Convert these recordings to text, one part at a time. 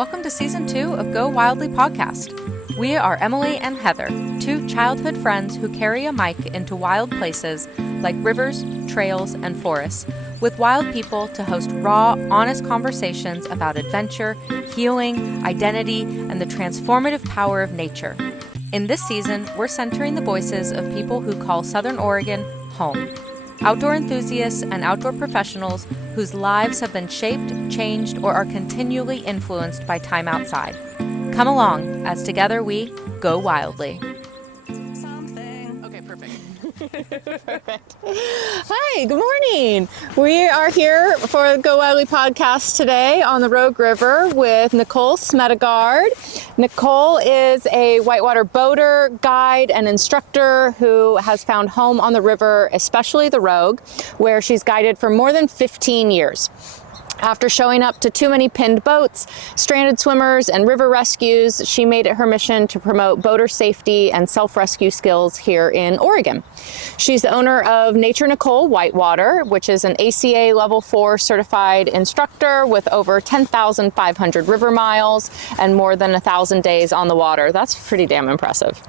welcome to Season 2 of Go Wildly podcast. We are Emily and Heather, two childhood friends who carry a mic into wild places like rivers, trails, and forests, with wild people to host raw, honest conversations about adventure, healing, identity, and the transformative power of nature. In this season, we're centering the voices of people who call Southern Oregon home. Outdoor enthusiasts and outdoor professionals whose lives have been shaped, changed, or are continually influenced by time outside. Come along as together we go wildly. Okay, perfect. Perfect. Hi, good morning. We are here for the Go Wildly podcast today on the Rogue River with Nicole Smedegaard. Nicole is a whitewater boater, guide, and instructor who has found home on the river, especially the Rogue, where she's guided for more than 15 years. After showing up to too many pinned boats, stranded swimmers, and river rescues, she made it her mission to promote boater safety and self-rescue skills here in Oregon. She's the owner of Nature Nicole Whitewater, which is an ACA Level 4 certified instructor with over 10,500 river miles and more than 1,000 days on the water. That's pretty damn impressive.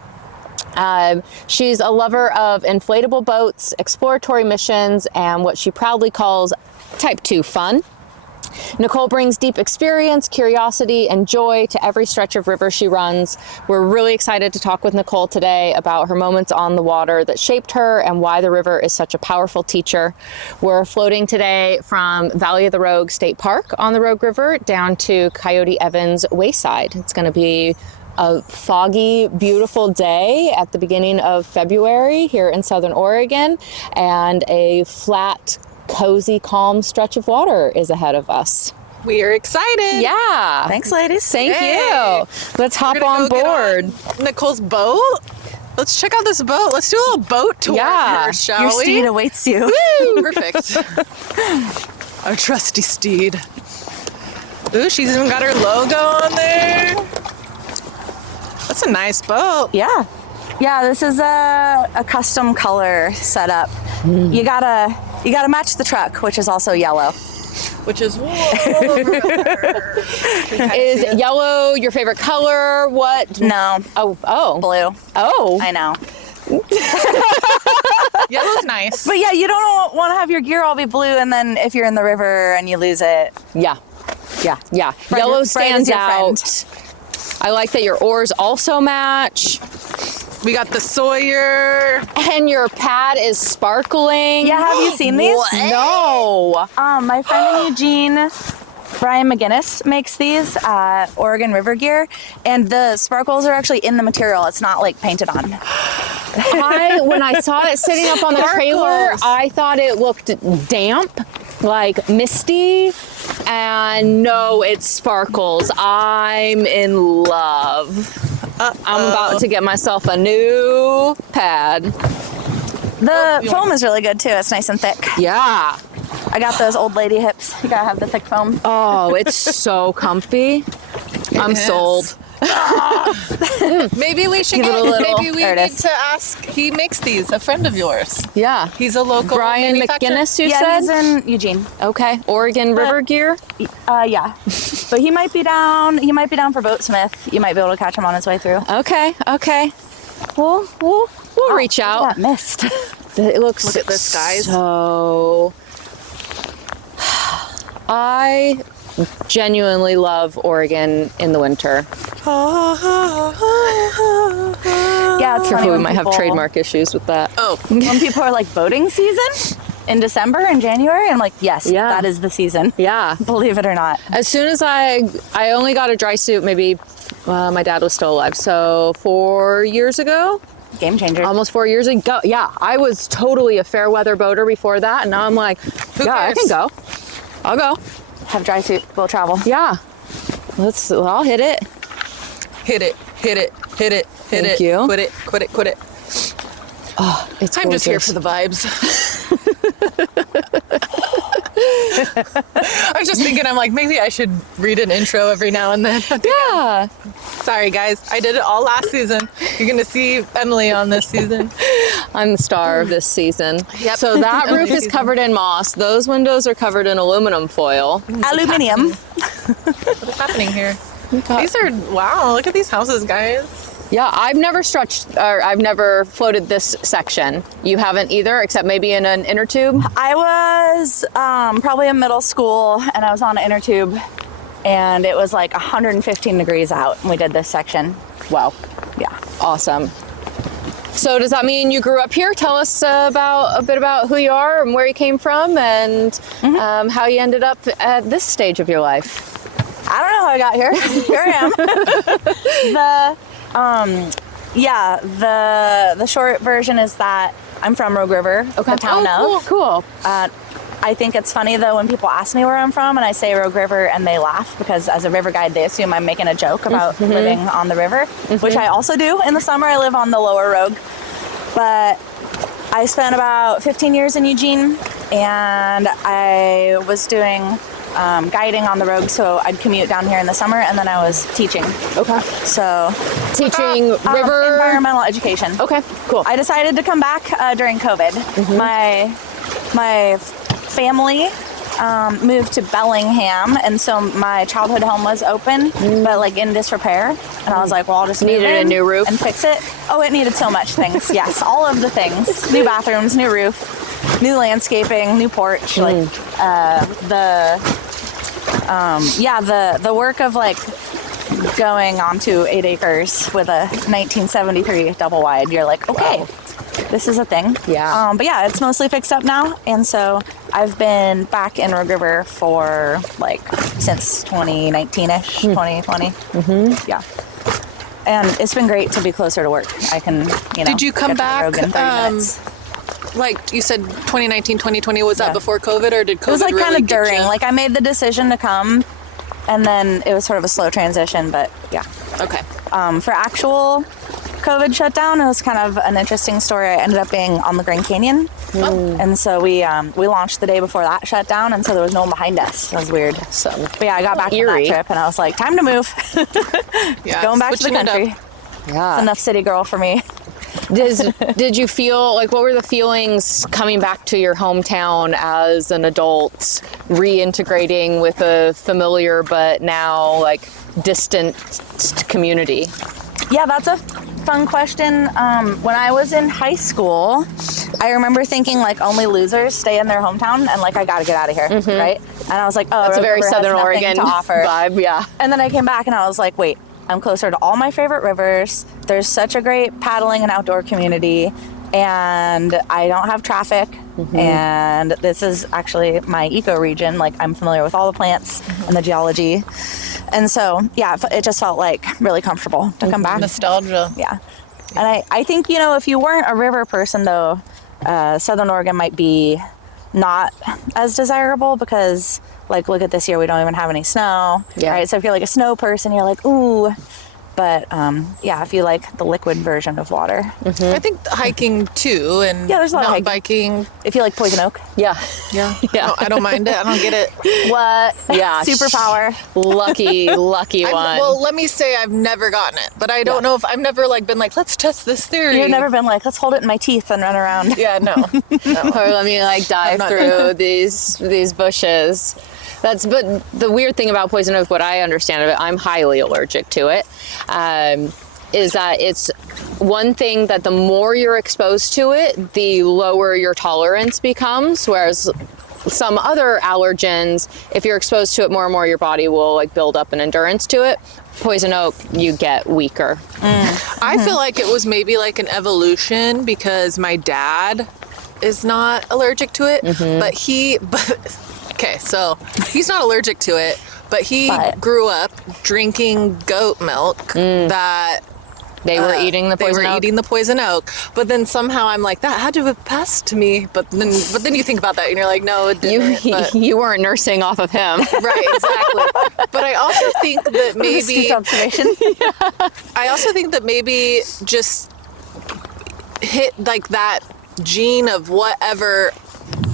She's a lover of inflatable boats, exploratory missions, and what she proudly calls Type 2 fun. Nicole brings deep experience, curiosity, and joy to every stretch of river she runs. We're really excited to talk with Nicole today about her moments on the water that shaped her and why the river is such a powerful teacher. We're floating today from Valley of the Rogue State Park on the Rogue River down to Coyote Evans Wayside. It's going to be a foggy, beautiful day at the beginning of February here in Southern Oregon, and a flat, cozy, calm stretch of water is ahead of us. We are excited. Yeah. Thanks, ladies. Thank Yay. you. Let's hop on board. Nicole's boat. Let's check out this boat. Let's do a little boat tour here, shall Your we? steed awaits you. Woo! Perfect. Our trusty steed. Ooh, she's even got her logo on there. That's a nice boat. Yeah. Yeah, this is a custom color setup. You gotta match the truck, which is also yellow. Which is Is yellow your favorite color? What? No. Oh. Blue. Oh. I know. Yellow's nice. But yeah, you don't want to have your gear all be blue, and then if you're in the river and you lose it. Yeah. Yellow bright as stands your out. friend. I like that your oars also match. We got the Sawyer. And your pad is sparkling. Yeah, have you seen these? No. My friend in Eugene, Brian McGinnis, makes these Oregon River Gear, and the sparkles are actually in the material. It's not like painted on. When I saw it sitting up on the trailer, I thought it looked damp, like misty, and no, it sparkles. I'm in love. I'm about to get myself a new pad. The foam is really good too. It's nice and thick. Yeah. I got those old lady hips. You gotta have the thick foam. Oh, it's so comfy. I'm sold. Maybe we should Give it a little- maybe we There it need is. to ask. He makes these. A friend of yours. Yeah. He's a local Brian manufacturer. McGinnis, you Yeah, he's said? in Eugene. Okay. Oregon River Gear? Yeah. But he might be down for Boatsmith. You might be able to catch him on his way through. Okay. We'll reach Look out. at that mist. It looks Look at this, guys. so... I genuinely love Oregon in the winter. Yeah, it's funny Careful, we when might have people- trademark issues with that. Oh, When people are like boating season in December and January, I'm like, yes, Yeah. that is the season. Yeah. Believe it or not. As soon as I only got a dry suit, maybe my dad was still alive. So 4 years ago, Game changer. almost 4 years ago. Yeah, I was totally a fair weather boater before that. And now I'm like, Who yeah, I cares? can go. I'll go. Have dry suit. We'll travel. Yeah. I'll hit it. hit it. Thank you. Quit it. Oh, it's I'm just here gorgeous. for the vibes. I was just thinking, I'm like, maybe I should read an intro every now and then. Yeah. Sorry, guys. I did it all last season. You're going to see Emily on this season. I'm the star of this season. Yep. So that roof is Season. covered in moss. Those windows are covered in aluminum foil. Aluminium. What is happening here? These are, wow, look at these houses, guys. Yeah, I've never I've never floated this section. You haven't either, except maybe in an inner tube? I was probably in middle school, and I was on an inner tube, and it was like 115 degrees out, and we did this section. Wow. Yeah. Awesome. So does that mean you grew up here? Tell us a bit about who you are and where you came from, and how you ended up at this stage of your life. I don't know how I got here. Here I am. The short version is that I'm from Rogue River, the town of. Cool. I think it's funny though when people ask me where I'm from and I say Rogue River and they laugh because as a river guide they assume I'm making a joke about living on the river, which I also do. In the summer I live on the lower Rogue, but I spent about 15 years in Eugene and I was doing guiding on the Rogue, so I'd commute down here in the summer, and then I was teaching. Okay. So teaching river environmental education. Okay, cool. I decided to come back during COVID. My family moved to Bellingham, and so my childhood home was open, but like in disrepair. And I was like, well, I'll just needed a new roof and fix it. Oh, it needed so much things. Yes, all of the things: new bathrooms, new roof, new landscaping, new porch. Like the work of like going onto 8 acres with a 1973 double wide. You're like, okay. Wow. This is a thing. Yeah. But yeah, it's mostly fixed up now. And so I've been back in Rogue River for like since 2019-ish, 2020. Yeah. And it's been great to be closer to work. I can, Did you come back, in 30 minutes. like you said, 2019, 2020, was that before COVID or did COVID It was like really kind of during. you? Like I made the decision to come and then it was sort of a slow transition, but yeah. Okay. For actual COVID shutdown, it was kind of an interesting story. I ended up being on the Grand Canyon, and so we launched the day before that shut down, and so there was no one behind us. It was weird. So, but yeah, I got back from that trip, and I was like, time to move. Yeah, going back to the country. Yeah, it's enough city girl for me. Did you feel like, what were the feelings coming back to your hometown as an adult, reintegrating with a familiar but now like distant community? Yeah, that's a fun question. When I was in high school, I remember thinking like only losers stay in their hometown and like I gotta get out of here, right? And I was like, oh, that's a very Southern Oregon to offer. vibe, yeah. And then I came back and I was like, wait, I'm closer to all my favorite rivers. There's such a great paddling and outdoor community, and I don't have traffic. And this is actually my eco region. Like I'm familiar with all the plants and the geology. And so, yeah, it just felt like really comfortable to come back. Nostalgia. Yeah. And I think, if you weren't a river person, though, Southern Oregon might be not as desirable because, like, look at this year, we don't even have any snow. Yeah. Right? So if you're like a snow person, you're like, ooh. But, yeah, if you like the liquid version of water. I think hiking, too, and there's a lot of mountain biking. If you like Poison Oak. Yeah. Yeah. I don't mind it. I don't get it. What? Yeah. Superpower. Lucky one. Well, let me say I've never gotten it, but I don't know if I've never been like, let's test this theory. You've never been like, let's hold it in my teeth and run around. Yeah, no. Or let me dive through these bushes. But the weird thing about poison oak, what I understand of it, I'm highly allergic to it, is that it's one thing that the more you're exposed to it, the lower your tolerance becomes, whereas some other allergens, if you're exposed to it more and more, your body will build up an endurance to it. Poison oak, you get weaker. I feel like it was maybe an evolution because my dad is not allergic to it, okay, so he's not allergic to it, but he grew up drinking goat milk that they were eating the poison oak. But then somehow I'm like, that had to have passed to me. But then you think about that and you're like, no, it didn't. You weren't nursing off of him. Right, exactly. But I also think that maybe observation. I also think that maybe just hit that gene of whatever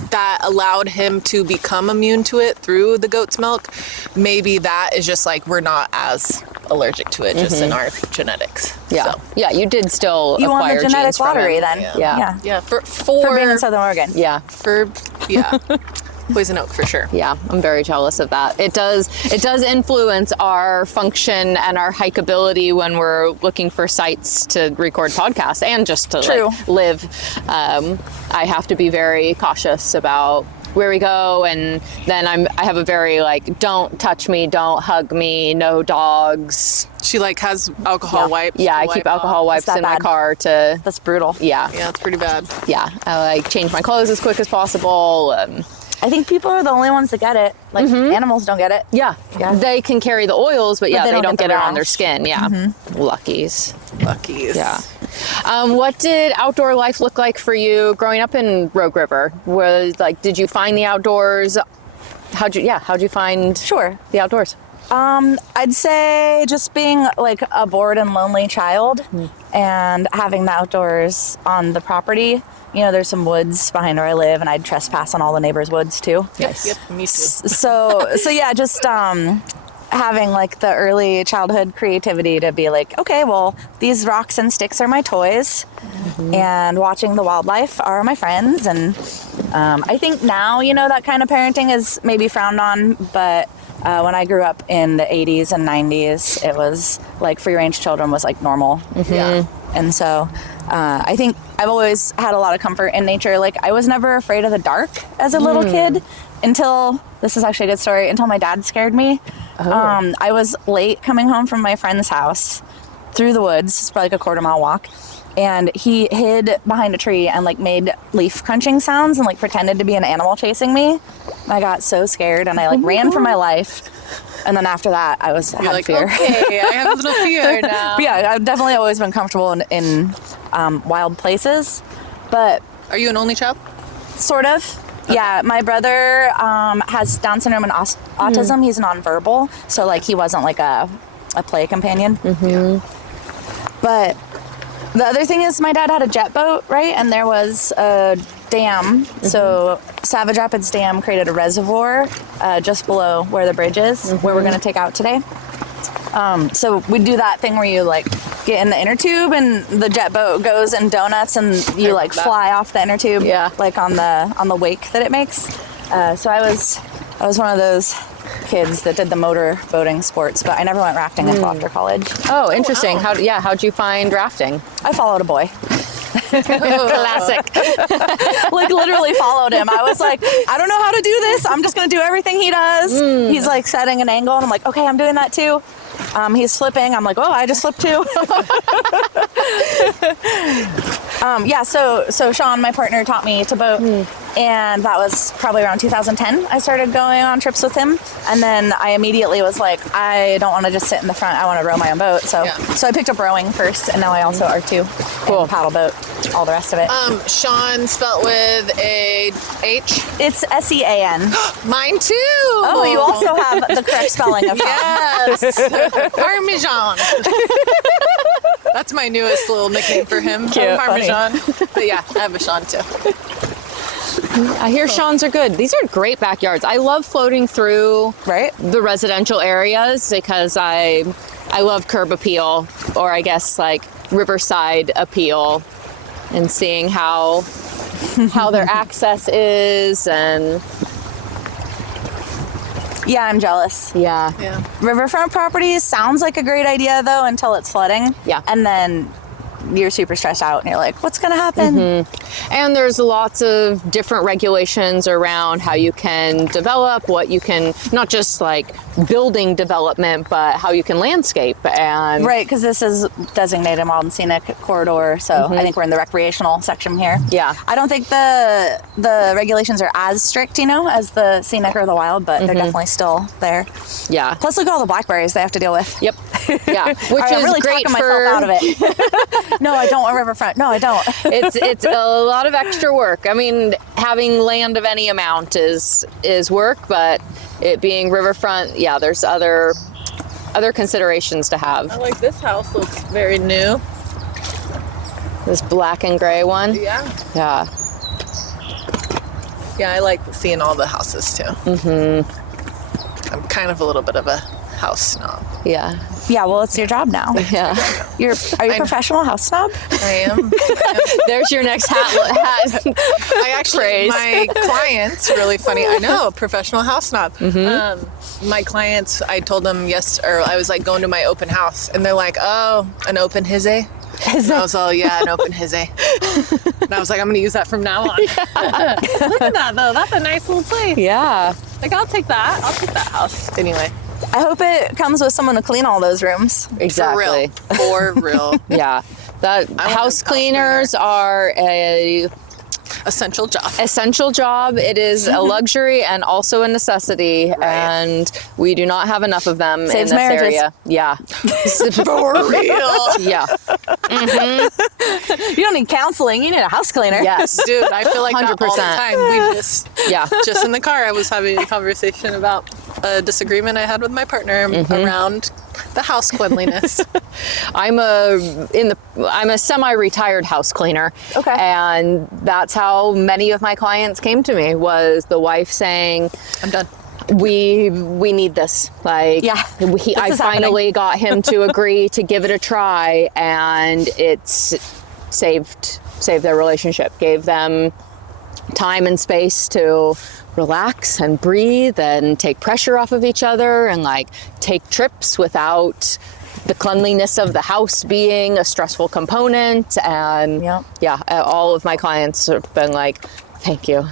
that allowed him to become immune to it through the goat's milk. Maybe that is just we're not as allergic to it just in our genetics. Yeah. So. Yeah, you did still you acquire won the genetic lottery then. Yeah. For being in Southern Oregon. Yeah. Poison oak for sure. Yeah, I'm very jealous of that. It does influence our function and our hikeability when we're looking for sites to record podcasts and just to like, live. I have to be very cautious about where we go, and then I have a very like, don't touch me, don't hug me, no dogs. She like has alcohol wipes. Yeah, I keep alcohol wipes in my car to. That's brutal. Yeah. Yeah, it's pretty bad. Yeah, I like change my clothes as quick as possible. I think people are the only ones that get it. Like animals don't get it. Yeah, they can carry the oils, but they don't get it on their skin. Yeah, luckies. Yeah. What did outdoor life look like for you growing up in Rogue River? Did you find the outdoors? How'd you find the outdoors? I'd say just being like a bored and lonely child and having the outdoors on the property. You know, there's some woods behind where I live, and I'd trespass on all the neighbors' woods too. Yes. Yep, me too. So yeah, just having like the early childhood creativity to be like, okay, well, these rocks and sticks are my toys, and watching the wildlife are my friends. And I think now, you know, that kind of parenting is maybe frowned on, but when I grew up in the 80s and 90s, it was like free range children was like normal. Yeah. And so I think I've always had a lot of comfort in nature. Like I was never afraid of the dark as a little kid until, this is actually a good story, until my dad scared me. I was late coming home from my friend's house through the woods. It's probably like a 1/4-mile walk. And he hid behind a tree and like made leaf crunching sounds and like pretended to be an animal chasing me. I got so scared and I like ran for my life. And then after that, I had like, fear. Okay, I have a little fear now. But yeah, I've definitely always been comfortable in wild places. But are you an only child? sort of. Okay. Yeah, my brother has Down syndrome and autism. He's nonverbal, so like he wasn't like a play companion. Yeah. But the other thing is my dad had a jet boat, right? And there was a dam. So Savage Rapids Dam created a reservoir just below where the bridge is, where we're going to take out today. So we do that thing where you like get in the inner tube and the jet boat goes in donuts and you like fly off the inner tube, like on the wake that it makes. So I was one of those kids that did the motor boating sports, but I never went rafting until after college. Oh, interesting. Wow. How'd you find rafting? I followed a boy. Classic. Like literally followed him. I was like, I don't know how to do this. I'm just going to do everything he does. He's like setting an angle and I'm like, okay, I'm doing that too. He's flipping. I'm like, oh, I just flipped too. So Sean, my partner, taught me to boat. And that was probably around 2010. I started going on trips with him. And then I immediately was like, I don't want to just sit in the front. I want to row my own boat. So I picked up rowing first, and now I also R2. Cool. Paddle boat, all the rest of it. Sean spelt with a H? It's S-E-A-N. Mine too. Oh, you also have the correct spelling of Sean. Yes. Parmesan. That's my newest little nickname for him. Cute. Parmesan. But yeah, I have a Sean too. I hear Sean's are good. These are great backyards. I love floating through the residential areas because I love curb appeal, or I guess like riverside appeal, and seeing how their access is. And yeah, I'm jealous. Yeah. Riverfront properties sounds like a great idea though until it's flooding. Yeah. And then you're super stressed out and you're like, what's going to happen? And there's lots of different regulations around how you can develop, what you can, not just like building development, but how you can landscape. And right, because this is designated wild and scenic corridor, so I think we're in the recreational section here. Yeah. I don't think the regulations are as strict, as the scenic or the wild, but they're definitely still there. Yeah. Plus look at all the blackberries they have to deal with. Yep. Yeah. Which I'm is really great talking for myself out of it. No, I don't want riverfront. No, I don't. It's a lot of extra work. I mean, having land of any amount is work, but it being riverfront, there's other considerations to have. I like this house. Looks very new. This black and gray one. Yeah. Yeah. Yeah, I like seeing all the houses too. I'm kind of a little bit of a house snob. Yeah. Yeah, well, it's your job now. Yeah. Are you a professional house snob? I am. There's your next hat. I actually, Praise. my clients, really funny. I know, professional house snob. My clients, I told them I was like going to my open house, and they're like, "Oh, an open hizzy." And I was all, yeah, an open hizzy. And I was like, I'm gonna use that from now on. Look at that though. That's a nice little place. Yeah. Like, I'll take that. I'll take that house. Anyway, I hope it comes with someone to clean all those rooms. Exactly. For real. Yeah. That I want house a cleaners are a essential job. essential job. It is a luxury and also a necessity, and we do not have enough of them Saves in this marriages. area. Yeah. For real. Yeah. You don't need counseling. You need a house cleaner. Yes. Dude, I feel like that all the 100%. time. We Yeah. just in the car, I was having a conversation about a disagreement I had with my partner around the house cleanliness. I'm a semi-retired house cleaner. Okay. And that's how many of my clients came to me, was the wife saying, I'm done. we need this. Like, Yeah. I is finally got him to agree to give it a try, and it's saved their relationship, gave them time and space to relax and breathe and take pressure off of each other, and like take trips without the cleanliness of the house being a stressful component. And yeah, all of my clients have been like, thank you.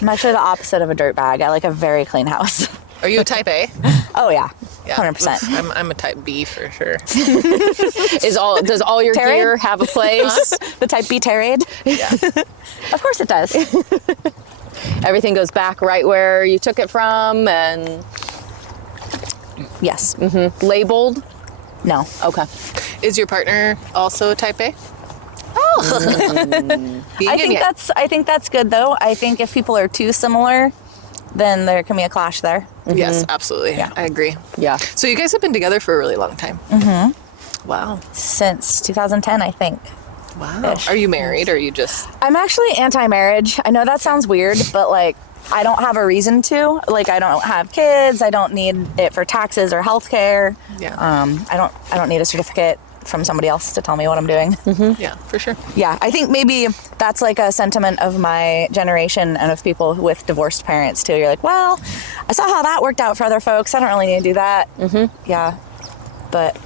I'm actually the opposite of a dirt bag. I like a very clean house. Are you a type A? Oh yeah, Yeah, 100%. I'm a type B for sure. Does all your Terry? gear have a place? The type B terraid. Yeah. Of course it does. Everything goes back right where you took it from, and Yes. labeled? No. Okay. Is your partner also a type A? I think that's good though. I think if people are too similar, then there can be a clash there. Yes, absolutely. Yeah. I agree. Yeah. So you guys have been together for a really long time. Mm-hmm. Wow. Since 2010, I think. Wow. Ish. Are you married, or are you just... I'm actually anti-marriage. I know that sounds weird, but like I don't have a reason to. Like I don't have kids. I don't need it for taxes or healthcare. Yeah. I don't need a certificate from somebody else to tell me what I'm doing. Yeah, for sure. Yeah, I think maybe that's like a sentiment of my generation and of people with divorced parents too. You're like, well, I saw how that worked out for other folks. I don't really need to do that. Yeah, but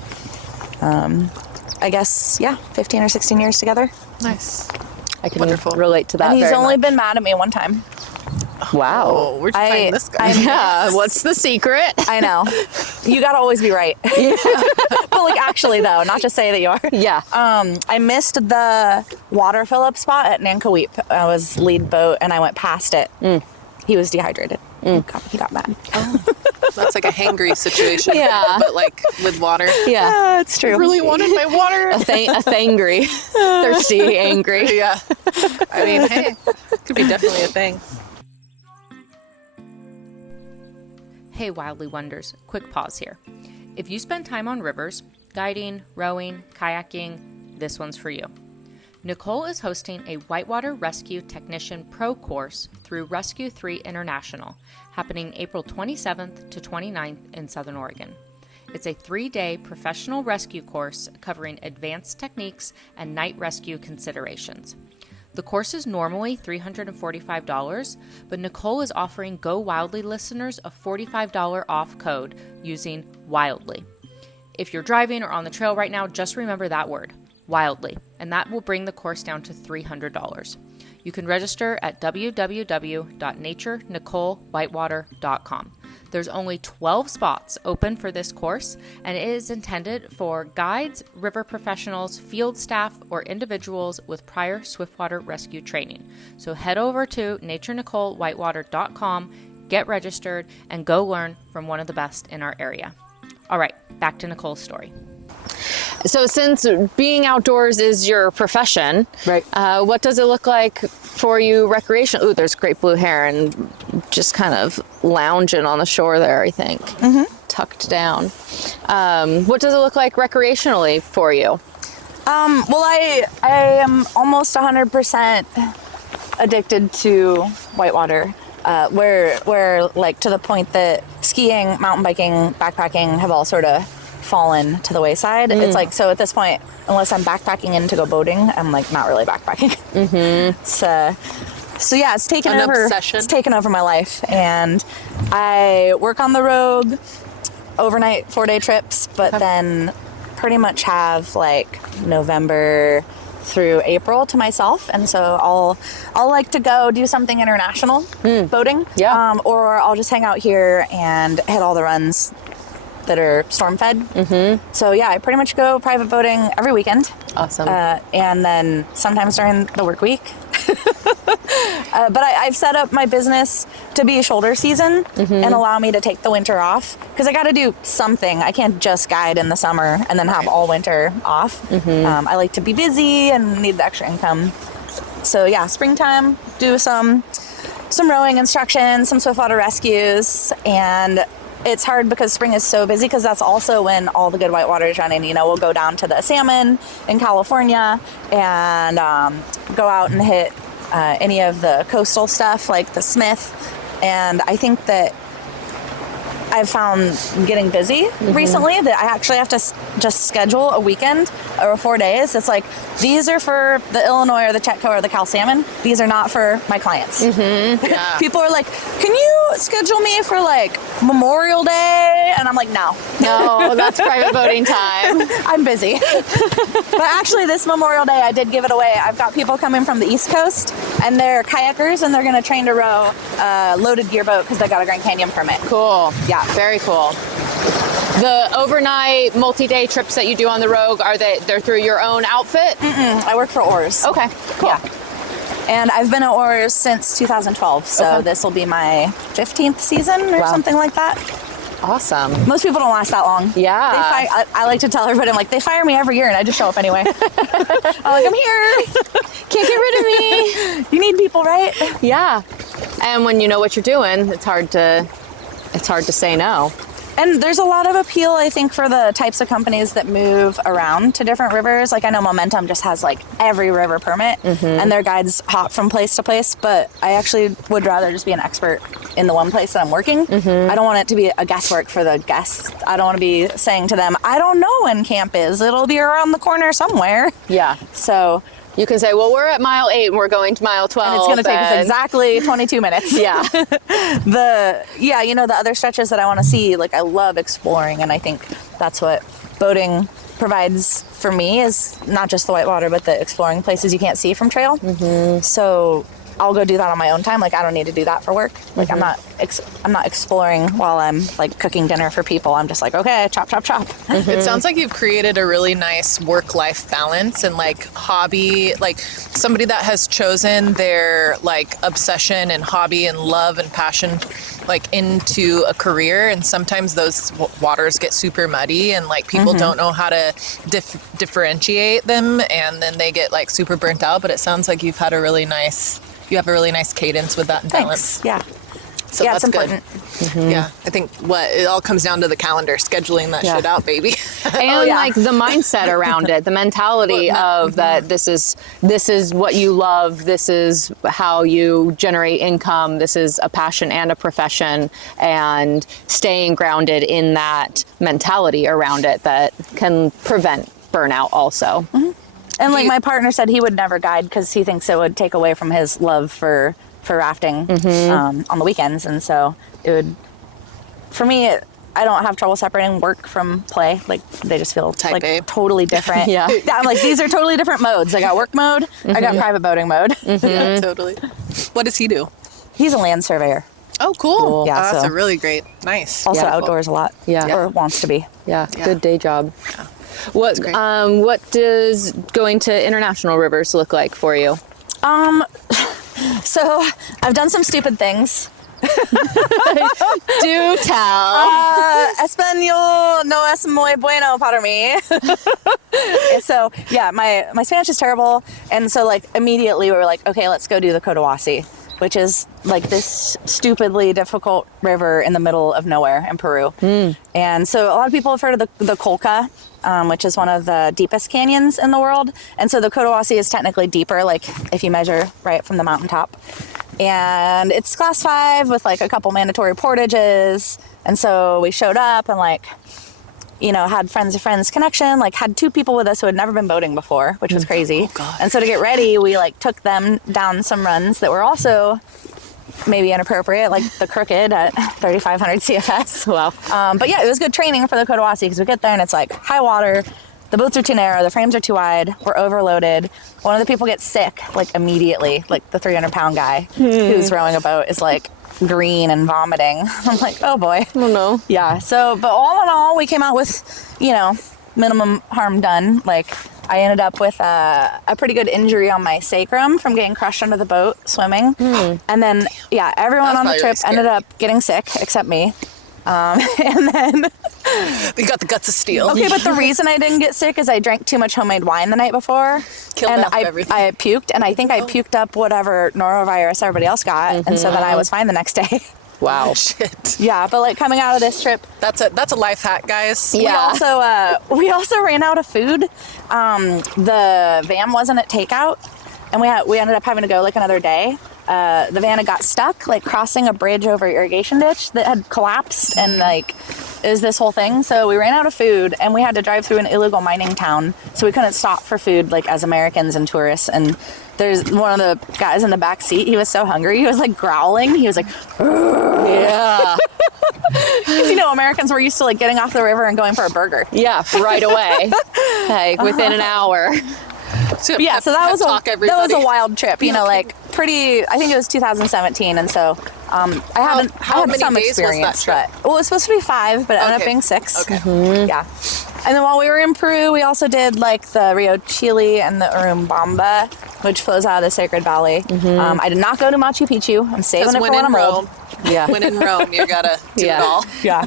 I guess 15 or 16 years together. Nice. I can Wonderful. relate to that. And he's very only much. been mad at me one time. Wow. Oh, where'd you find this guy? Yeah. What's the secret? I know. You gotta always be right. But like actually though, not just say that you are. Yeah. I missed the water fill-up spot at Nankoweap. I was lead boat and I went past it. He was dehydrated. He got mad. That's like a hangry situation. Yeah. But like with water. Yeah. It's true. I really wanted my water. A thangry. Thirsty, angry. Yeah. I mean, hey, could be definitely a thing. Hey, Wildly Wonders, quick pause here. If you spend time on rivers, guiding, rowing, kayaking, this one's for you. Nicole is hosting a Whitewater Rescue Technician Pro course through Rescue 3 International, happening April 27th to 29th in Southern Oregon. It's a 3-day professional rescue course covering advanced techniques and night rescue considerations. The course is normally $345, but Nicole is offering Go Wildly listeners a $45 off code using WILDLY. If you're driving or on the trail right now, just remember that word, WILDLY, and that will bring the course down to $300. You can register at www.naturenicolewhitewater.com. There's only 12 spots open for this course, and it is intended for guides, river professionals, field staff, or individuals with prior swiftwater rescue training. So head over to naturenicolewhitewater.com, get registered, and go learn from one of the best in our area. All right, back to Nicole's story. So since being outdoors is your profession, Right. What does it look like for you recreation? Ooh, there's great blue hair and just kind of lounging on the shore there, I think, tucked down. What does it look like recreationally for you? Well, I am almost 100% addicted to whitewater. Where like to the point that skiing, mountain biking, backpacking have all sort of fallen to the wayside. It's like, so at this point, unless I'm backpacking in to go boating, I'm like not really backpacking. So yeah, it's taken An over. obsession. It's taken over my life, and I work on the road, overnight 4-day trips, but then pretty much have like November through April to myself, and so I'll like to go do something international boating, or I'll just hang out here and hit all the runs that are storm fed. So yeah, I pretty much go private boating every weekend. Awesome. And then sometimes during the work week. But I've set up my business to be shoulder season and allow me to take the winter off, because I got to do something. I can't just guide in the summer and then have all winter off. I like to be busy and need the extra income. So yeah, springtime, do some rowing instruction, some swiftwater rescues, and it's hard because spring is so busy, because that's also when all the good whitewater is running. You know, we'll go down to the salmon in California and go out and hit any of the coastal stuff like the Smith. And I think that I've found getting busy recently that I actually have to just schedule a weekend or 4 days. It's like, these are for the Illinois or the Chetco or the Cal Salmon. These are not for my clients. People are like, can you schedule me for like Memorial Day? And I'm like, no, That's private boating time. I'm busy. But actually this Memorial Day, I did give it away. I've got people coming from the East Coast, and they're kayakers, and they're going to train to row a loaded gear boat because they got a Grand Canyon permit. Cool. Yeah. Very cool. The overnight multi-day trips that you do on the Rogue, they're through your own outfit? I work for Oars. Okay, cool. Yeah. And I've been at Oars since 2012, so this will be my 15th season or something like that. Awesome. Most people don't last that long. Yeah. I like to tell everybody, I'm like, they fire me every year and I just show up anyway. I'm like, I'm here. Can't get rid of me. You need people, right? Yeah. And when you know what you're doing, it's hard to say no. And there's a lot of appeal, I think, for the types of companies that move around to different rivers. Like, I know Momentum just has like every river permit, and their guides hop from place to place, but I actually would rather just be an expert in the one place that I'm working. I don't want it to be a guesswork for the guests. I don't want to be saying to them, I don't know when camp is. It'll be around the corner somewhere. Yeah. So you can say, well, we're at mile 8 and we're going to mile 12. and it's going to take us exactly 22 minutes. Yeah. The other stretches that I want to see, like, I love exploring, and I think that's what boating provides for me, is not just the whitewater, but the exploring places you can't see from trail. So I'll go do that on my own time. Like, I don't need to do that for work. Like, I'm not exploring while I'm like cooking dinner for people. I'm just like, okay, chop, chop, chop. It sounds like you've created a really nice work-life balance and like hobby, like somebody that has chosen their like obsession and hobby and love and passion like into a career. And sometimes those waters get super muddy and like people don't know how to differentiate them, and then they get like super burnt out. But it sounds like you have a really nice cadence with that balance. Thanks. Yeah. So yeah, that's it's important. Good. Yeah, I think it all comes down to the calendar, scheduling that shit out, baby. And like the mindset around it, the mentality of that this is what you love, this is how you generate income, this is a passion and a profession, and staying grounded in that mentality around it that can prevent burnout also. And like my partner said, he would never guide because he thinks it would take away from his love for rafting on the weekends. And so it would, for me, I don't have trouble separating work from play. Like, they just feel Type like A. totally different. Yeah. I'm like, these are totally different modes. I got work mode, I got private boating mode. Yeah, totally. What does he do? He's a land surveyor. Oh, cool. Yeah, That's so- a really great, nice. Also Yeah. outdoors a lot. Yeah. Or wants to be. Yeah, Yeah. good day job. Yeah. What great. what does going to international rivers look like for you? So I've done some stupid things. Do tell. Español no es muy bueno para mí. So yeah, my Spanish is terrible, and so like immediately we were like, okay, let's go do the Cotahuasi, which is like this stupidly difficult river in the middle of nowhere in Peru. And so a lot of people have heard of the Colca, which is one of the deepest canyons in the world. And so the Cotahuasi is technically deeper, like if you measure right from the mountaintop. And it's class 5 with like a couple mandatory portages. And so we showed up and like had friends of friends connection, like had 2 people with us who had never been boating before, which was crazy. And so to get ready, we like took them down some runs that were also maybe inappropriate, like the Crooked at 3,500 CFS. Wow. But yeah, it was good training for the Cotahuasi because we get there and it's like high water, the boats are too narrow, the frames are too wide, we're overloaded. One of the people gets sick like immediately, like the 300-pound guy who's rowing a boat is like green and vomiting. I'm like, oh boy. Oh no. Yeah. So, but all in all, we came out with, minimum harm done. Like, I ended up with a pretty good injury on my sacrum from getting crushed under the boat swimming. And then, yeah, everyone on the trip ended up getting sick except me. And then You got the guts of steel. okay, but the reason I didn't get sick is I drank too much homemade wine the night before. Killed and off everything. I puked, and I think I puked up whatever norovirus everybody else got, and so then I was fine the next day. Wow. Shit. Yeah, but like coming out of this trip, That's a life hack, guys. Yeah. we also ran out of food. The van wasn't at takeout, and we ended up having to go like another day. The van had got stuck like crossing a bridge over an irrigation ditch that had collapsed, and like it was this whole thing. So we ran out of food, and we had to drive through an illegal mining town, so we couldn't stop for food like as Americans and tourists. And there's one of the guys in the back seat, he was so hungry, he was like growling, he was like, Yeah. because Americans were used to like getting off the river and going for a burger. Yeah. Right away. Like within an hour. Yeah, so that was everybody. a wild trip, like pretty. I think it was 2017, and so I had many some days was that experience. trip? But, well, it was supposed to be 5, but it ended up Okay. being 6. Okay. Yeah, and then while we were in Peru, we also did like the Rio Chili and the Urubamba, which flows out of the Sacred Valley. I did not go to Machu Picchu. I'm saving it for When when in I'm old. Rome, Yeah. when in Rome, you gotta do Yeah. it all. Yeah.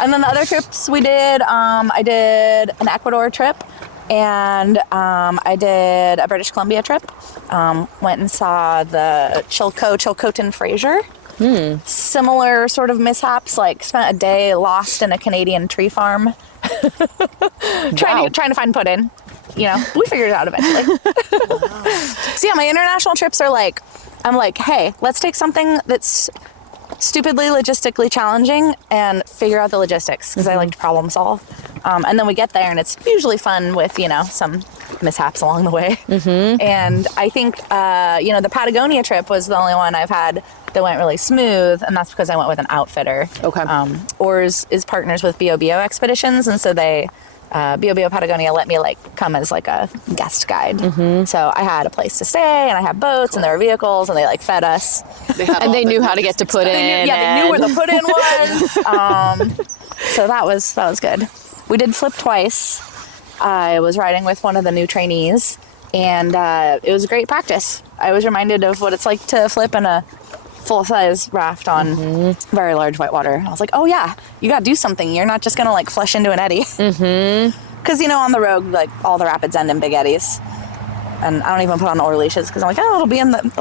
And then the other trips we did, I did an Ecuador trip, and I did a British Columbia trip. Went and saw the Chilcotin Fraser. Similar sort of mishaps, like spent a day lost in a Canadian tree farm. trying to find pudding. We figured it out eventually. So yeah, my international trips are like, I'm like, hey, let's take something that's stupidly logistically challenging and figure out the logistics, because I like to problem solve. And then we get there and it's usually fun with, some mishaps along the way. And I think, the Patagonia trip was the only one I've had that went really smooth, and that's because I went with an outfitter. Okay. Oars is partners with BOBO Expeditions, and so they, BOBO Patagonia let me come as a guest guide. So I had a place to stay, and I had boats, and there were vehicles, and they fed us. And they knew how to get to put in. They knew where the put-in was. So that was good. We did flip twice. I was riding with one of the new trainees, and it was a great practice. I was reminded of what it's like to flip in a full-size raft on very large whitewater. I was like, oh yeah, you gotta do something. You're not just gonna flush into an eddy. Because on the road, all the rapids end in big eddies. And I don't even put on oar leashes because I'm like, oh, it'll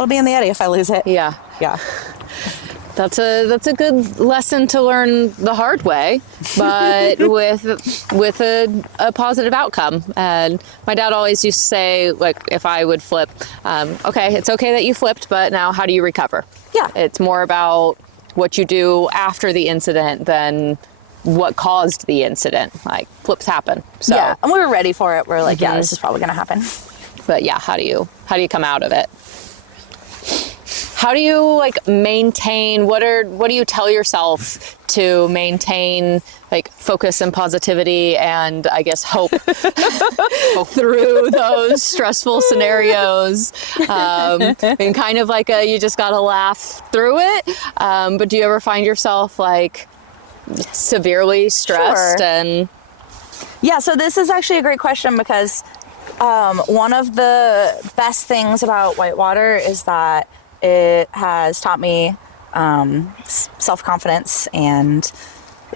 be in the eddy if I lose it. Yeah. Yeah. That's a good lesson to learn the hard way, but with a positive outcome. And my dad always used to say, if I would flip, okay, it's okay that you flipped, but now how do you recover? Yeah. It's more about what you do after the incident than what caused the incident. Flips happen. So yeah, and we were ready for it. We're like, yeah, this is probably gonna happen. But yeah, how do you come out of it? How do you maintain, what do you tell yourself to maintain focus and positivity and I guess hope through those stressful scenarios? And kind of you just gotta laugh through it. But do you ever find yourself severely stressed? Sure. And Yeah, so this is actually a great question because one of the best things about whitewater is that it has taught me self-confidence, and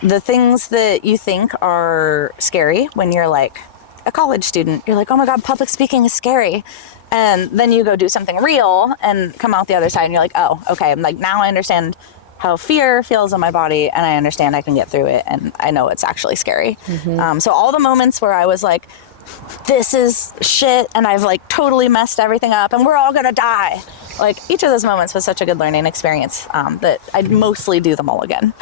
the things that you think are scary when you're a college student, you're oh my God, public speaking is scary. And then you go do something real and come out the other side and you're oh, okay, I'm now I understand how fear feels in my body, and I understand I can get through it, and I know it's actually scary. So all the moments where I was this is shit, and I've totally messed everything up, and we're all gonna die. Each of those moments was such a good learning experience that I'd mostly do them all again.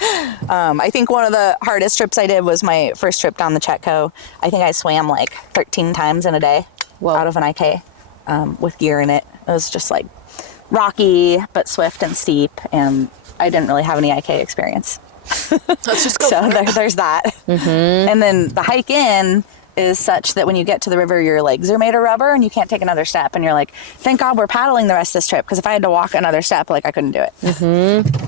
I think one of the hardest trips I did was my first trip down the Chetco. I think I swam like 13 times in a day out of an IK with gear in it. It was just like rocky, but swift and steep, and I didn't really have any IK experience. Let's just go. So there's that. And then the hike in is such that when you get to the river, your legs are made of rubber and you can't take another step. And you're like, thank God we're paddling the rest of this trip, because if I had to walk another step, like I couldn't do it.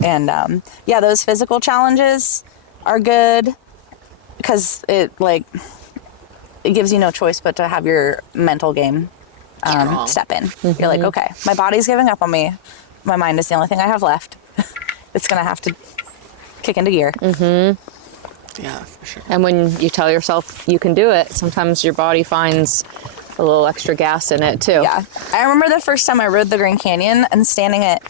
And yeah, those physical challenges are good because it gives you no choice but to have your mental game step in. You're like, okay, my body's giving up on me. My mind is the only thing I have left. It's going to have to kick into gear. Yeah, for sure. And when you tell yourself you can do it, sometimes your body finds a little extra gas in it too. Yeah. I remember the first time I rode the Grand Canyon and standing at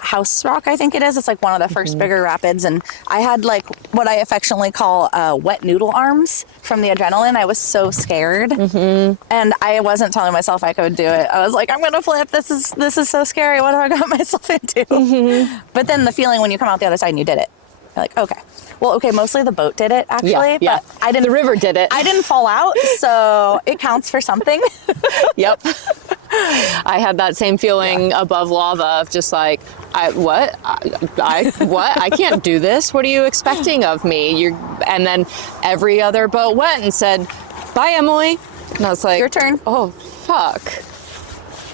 House Rock, I think it is. It's like one of the first bigger rapids. And I had like what I affectionately call wet noodle arms from the adrenaline. I was so scared. And I wasn't telling myself I could do it. I was like, I'm going to flip. This is so scary. What have I got myself into? But then the feeling when you come out the other side and you did it, you're like, okay. Well, okay, mostly the boat did it, actually. Yeah. But I didn't. The river did it. I didn't fall out, so it counts for something. Yep. I had that same feeling above lava of just like, what? I can't do this. What are you expecting of me? And then every other boat went and said, bye, Emily. And I was like, Your turn. Oh, fuck.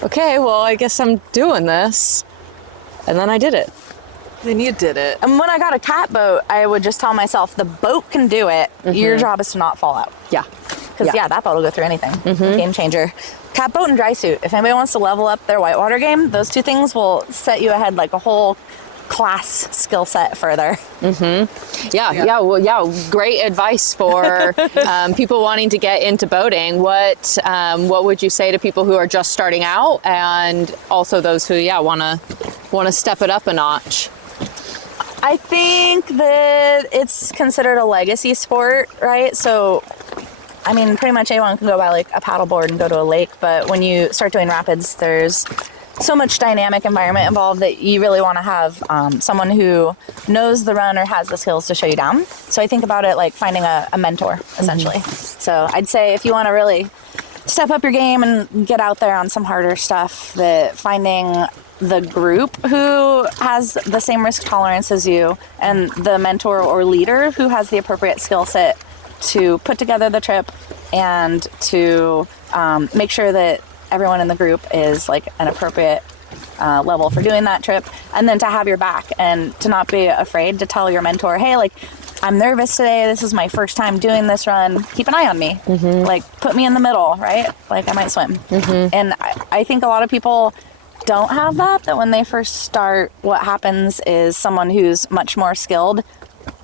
Okay, well, I guess I'm doing this. And then I did it. Then you did it. And when I got a cat boat, I would just tell myself, the boat can do it. Your job is to not fall out. Yeah. Because, yeah, that boat will go through anything. Game changer. Cat boat and dry suit. If anybody wants to level up their whitewater game, those two things will set you ahead like a whole class skill set further. Yeah. Great advice for people wanting to get into boating. What would you say to people who are just starting out, and also those who want to step it up a notch? I think that it's considered a legacy sport, right? So, I mean, pretty much anyone can go buy like a paddleboard and go to a lake, but when you start doing rapids, there's so much dynamic environment involved that you really want to have someone who knows the run or has the skills to show you down. So I think about it like finding a mentor, essentially. So I'd say if you want to really step up your game and get out there on some harder stuff, that finding the group who has the same risk tolerance as you and the mentor or leader who has the appropriate skill set to put together the trip and to make sure that everyone in the group is like an appropriate level for doing that trip, and then to have your back and to not be afraid to tell your mentor, hey, like, I'm nervous today. This is my first time doing this run. Keep an eye on me. Like, put me in the middle, right? Like, I might swim. And I think a lot of people don't have that when they first start. What happens is someone who's much more skilled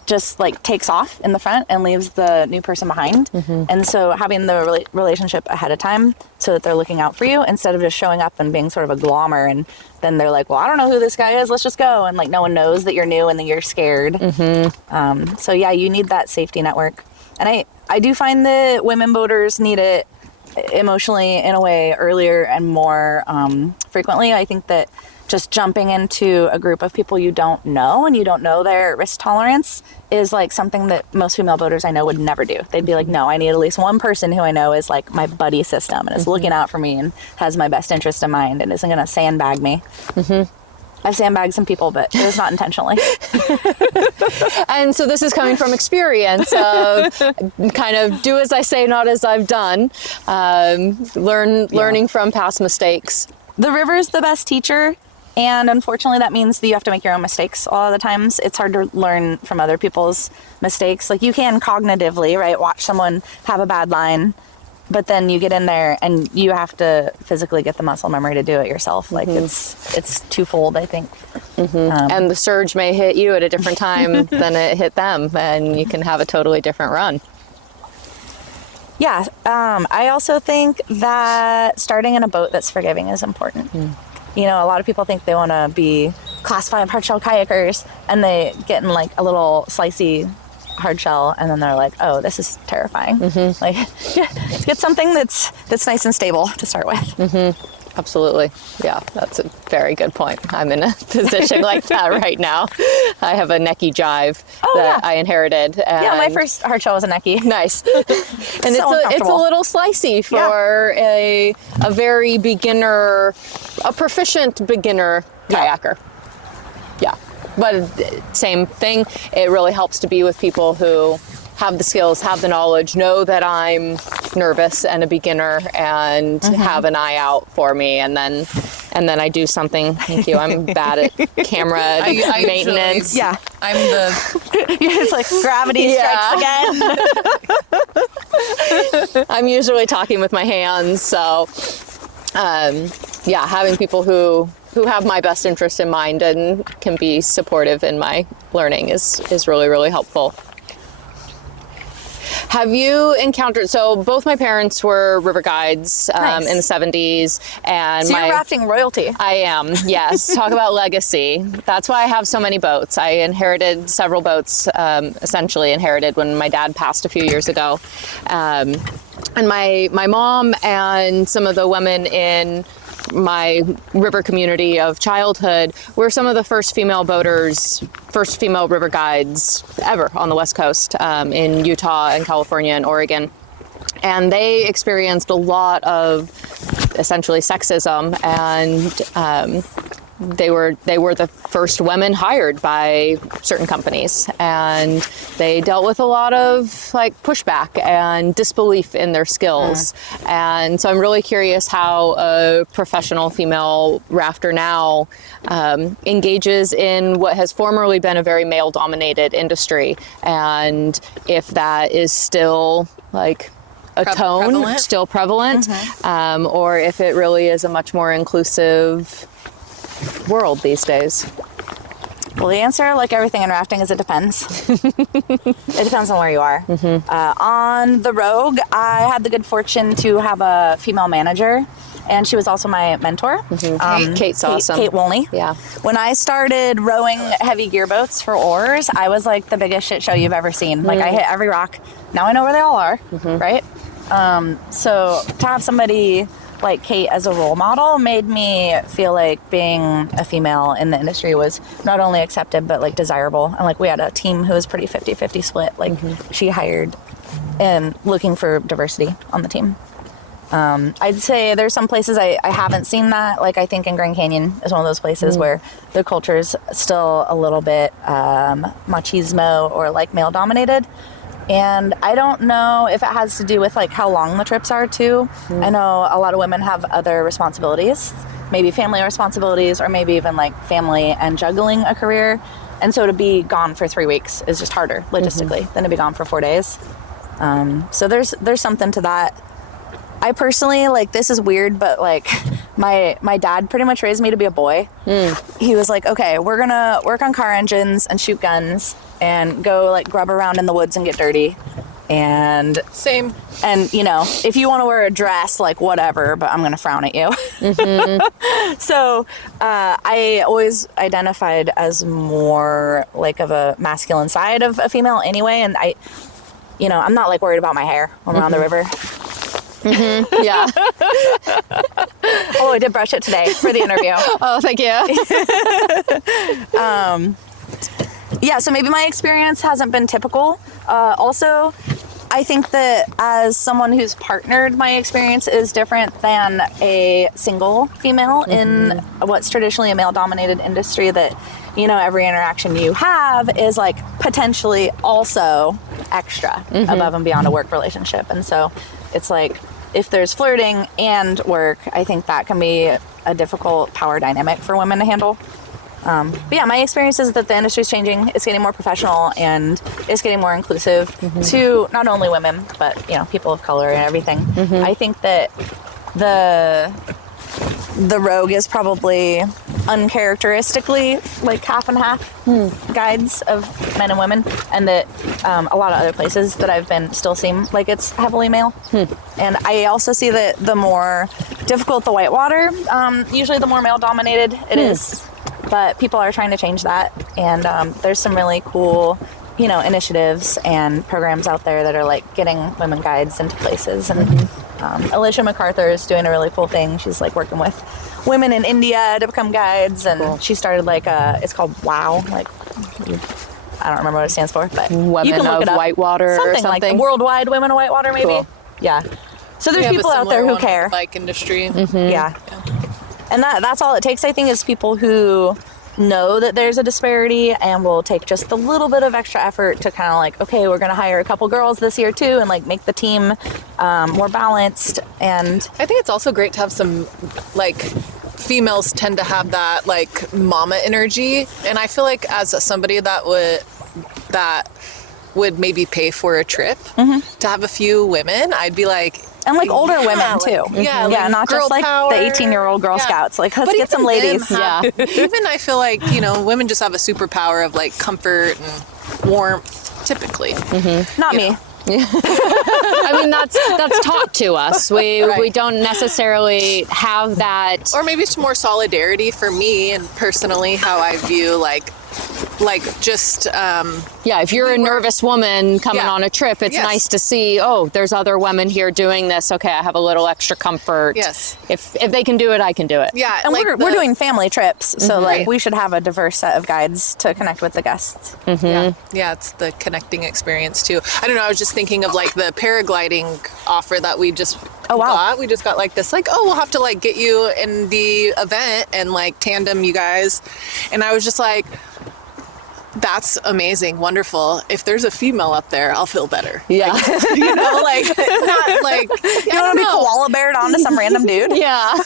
just like takes off in the front and leaves the new person behind. And so having the relationship ahead of time so that they're looking out for you instead of just showing up and being sort of a glommer, and then they're like, well, I don't know who this guy is, let's just go, and like no one knows that you're new and that you're scared. So yeah, you need that safety network. And I do find that women boaters need it emotionally in a way earlier and more frequently. I think that just jumping into a group of people you don't know and you don't know their risk tolerance is like something that most female boaters I know would never do. They'd be like, no, I need at least one person who I know is like my buddy system and is looking out for me and has my best interest in mind and isn't going to sandbag me. I've sandbagged some people, but it was not intentionally. And so this is coming from experience of kind of do as I say, not as I've done, learning from past mistakes. The river is the best teacher. And unfortunately, that means that you have to make your own mistakes a lot of the times. It's hard to learn from other people's mistakes. Like, you can cognitively, right, watch someone have a bad line, but then you get in there and you have to physically get the muscle memory to do it yourself. Like, it's twofold, I think. And the surge may hit you at a different time than it hit them, and you can have a totally different run. Yeah. I also think that starting in a boat that's forgiving is important. You know, a lot of people think they want to be class 5 hardshell kayakers, and they get in like a little slicey hardshell, and then they're like, oh, this is terrifying. Like, get something that's nice and stable to start with. Absolutely. Yeah, that's a very good point. I'm in a position like that right now. I have a necky jive that I inherited. And Yeah, my first hard shell was a necky. Nice. And it's a little slicey for a very beginner, a proficient beginner kayaker. Yeah. But same thing. It really helps to be with people who have the skills, have the knowledge, know that I'm nervous and a beginner, and have an eye out for me. And then I do something. Thank you. I'm bad at camera I maintenance. usually, I'm the It's like gravity strikes again. I'm usually talking with my hands. So, having people who have my best interest in mind and can be supportive in my learning is really, really helpful. Have you encountered, so both my parents were river guides Nice. in the 70s. And So you're rafting royalty. I am, yes. Talk about legacy. That's why I have so many boats. I inherited several boats, essentially inherited when my dad passed a few years ago. And my mom and some of the women in my river community of childhood were some of the first female boaters, first female river guides ever on the West Coast, in Utah and California and Oregon. And they experienced a lot of essentially sexism, and they were the first women hired by certain companies, and they dealt with a lot of like pushback and disbelief in their skills. And so I'm really curious how a professional female rafter now engages in what has formerly been a very male-dominated industry, and if that is still like a tone, prevalent? still prevalent, or if it really is a much more inclusive world these days. Well, the answer, like everything in rafting, is it depends. It depends on where you are. On the Rogue, I had the good fortune to have a female manager, and she was also my mentor. Kate's awesome. Kate Wolney. Yeah. When I started rowing heavy gear boats for oars, I was like the biggest shit show you've ever seen. Like I hit every rock. Now I know where they all are, right? So to have somebody like Kate as a role model made me feel like being a female in the industry was not only accepted but like desirable. And like we had a team who was pretty 50-50 split. Like she hired and looking for diversity on the team. I'd say there's some places I haven't seen that. Like I think in Grand Canyon is one of those places where the culture is still a little bit machismo or like male dominated. And I don't know if it has to do with like how long the trips are too. I know a lot of women have other responsibilities, maybe family responsibilities, or maybe even like family and juggling a career. And so to be gone for 3 weeks is just harder logistically than to be gone for 4 days. So there's something to that. I personally, like, this is weird, but like my dad pretty much raised me to be a boy. He was like, okay, we're gonna work on car engines and shoot guns and go like grub around in the woods and get dirty. And same. And you know, if you want to wear a dress, like whatever, but I'm gonna frown at you. So I always identified as more like of a masculine side of a female anyway. And I'm not like worried about my hair when we're on the river. Yeah. Oh, I did brush it today for the interview. Oh, thank you. Yeah, so maybe my experience hasn't been typical. Also, I think that as someone who's partnered, my experience is different than a single female in what's traditionally a male-dominated industry that, every interaction you have is like potentially also extra above and beyond a work relationship. And so it's like, if there's flirting and work, I think that can be a difficult power dynamic for women to handle. But yeah, my experience is that the industry is changing. It's getting more professional and it's getting more inclusive to not only women, but, people of color and everything. I think that the Rogue is probably uncharacteristically like half and half guides of men and women, and that a lot of other places that I've been still seem like it's heavily male. And I also see that the more difficult the whitewater, usually the more male dominated it is. But people are trying to change that, and there's some really cool initiatives and programs out there that are like getting women guides into places. And Alicia MacArthur is doing a really cool thing. She's like working with women in India to become guides, and she started like it's called WOW, like I don't remember what it stands for, but Women you can look of it up. Whitewater or Like something? Worldwide Women of Whitewater, maybe. Cool. Yeah. So there's We have a people out there similar who one care. with the bike industry. Yeah. And that's all it takes, I think, is people who know that there's a disparity and will take just a little bit of extra effort to kind of like, okay, we're going to hire a couple girls this year too, and like make the team more balanced. And I think it's also great to have some, like, females tend to have that like mama energy, and I feel like as somebody that would maybe pay for a trip to have a few women, I'd be like, and like older women too. Yeah, Yeah, like not girl just like power. the 18-year-old Girl Yeah. Scouts. Like, let's But get some even them ladies. have- even I feel like, women just have a superpower of like comfort and warmth typically. Not me. I mean, that's taught to us. We Right. don't necessarily have that. Or maybe it's more solidarity for me, and personally how I view like just Yeah, if you're a nervous woman coming Yeah. on a trip, it's Yes. nice to see, oh, there's other women here doing this. Okay, I have a little extra comfort. Yes. If they can do it, I can do it. yeah, And like we're doing family trips, so like Right. we should have a diverse set of guides to connect with the guests. yeah, it's the connecting experience too. I don't know, I was just thinking of like the paragliding offer that we just got. We just got like this, like, oh, we'll have to like get you in the event and like tandem you guys. And I was just like, that's amazing, wonderful. If there's a female up there, I'll feel better. Yeah. Like, not like, You want to be koala beared onto some random dude? Yeah.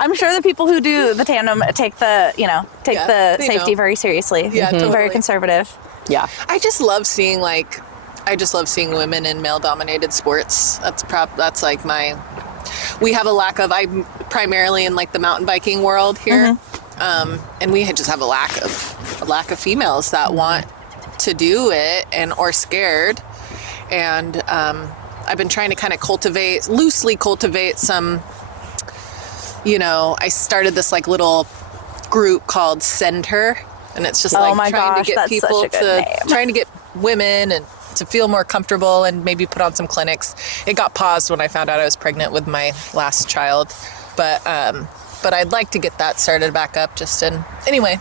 I'm sure the people who do the tandem take the Yeah, the they safety know. very seriously. Yeah, totally. Very conservative. Yeah. I just love seeing women in male-dominated sports. That's like we have a lack of. I'm primarily in like the mountain biking world here, and we just have a lack of females that want to do it or scared. And I've been trying to kind of loosely cultivate some. I started this like little group called Send Her, and it's just like trying to get that's people such a good name. trying to get women and to feel more comfortable and maybe put on some clinics. It got paused when I found out I was pregnant with my last child, but I'd like to get that started back up. Anyway.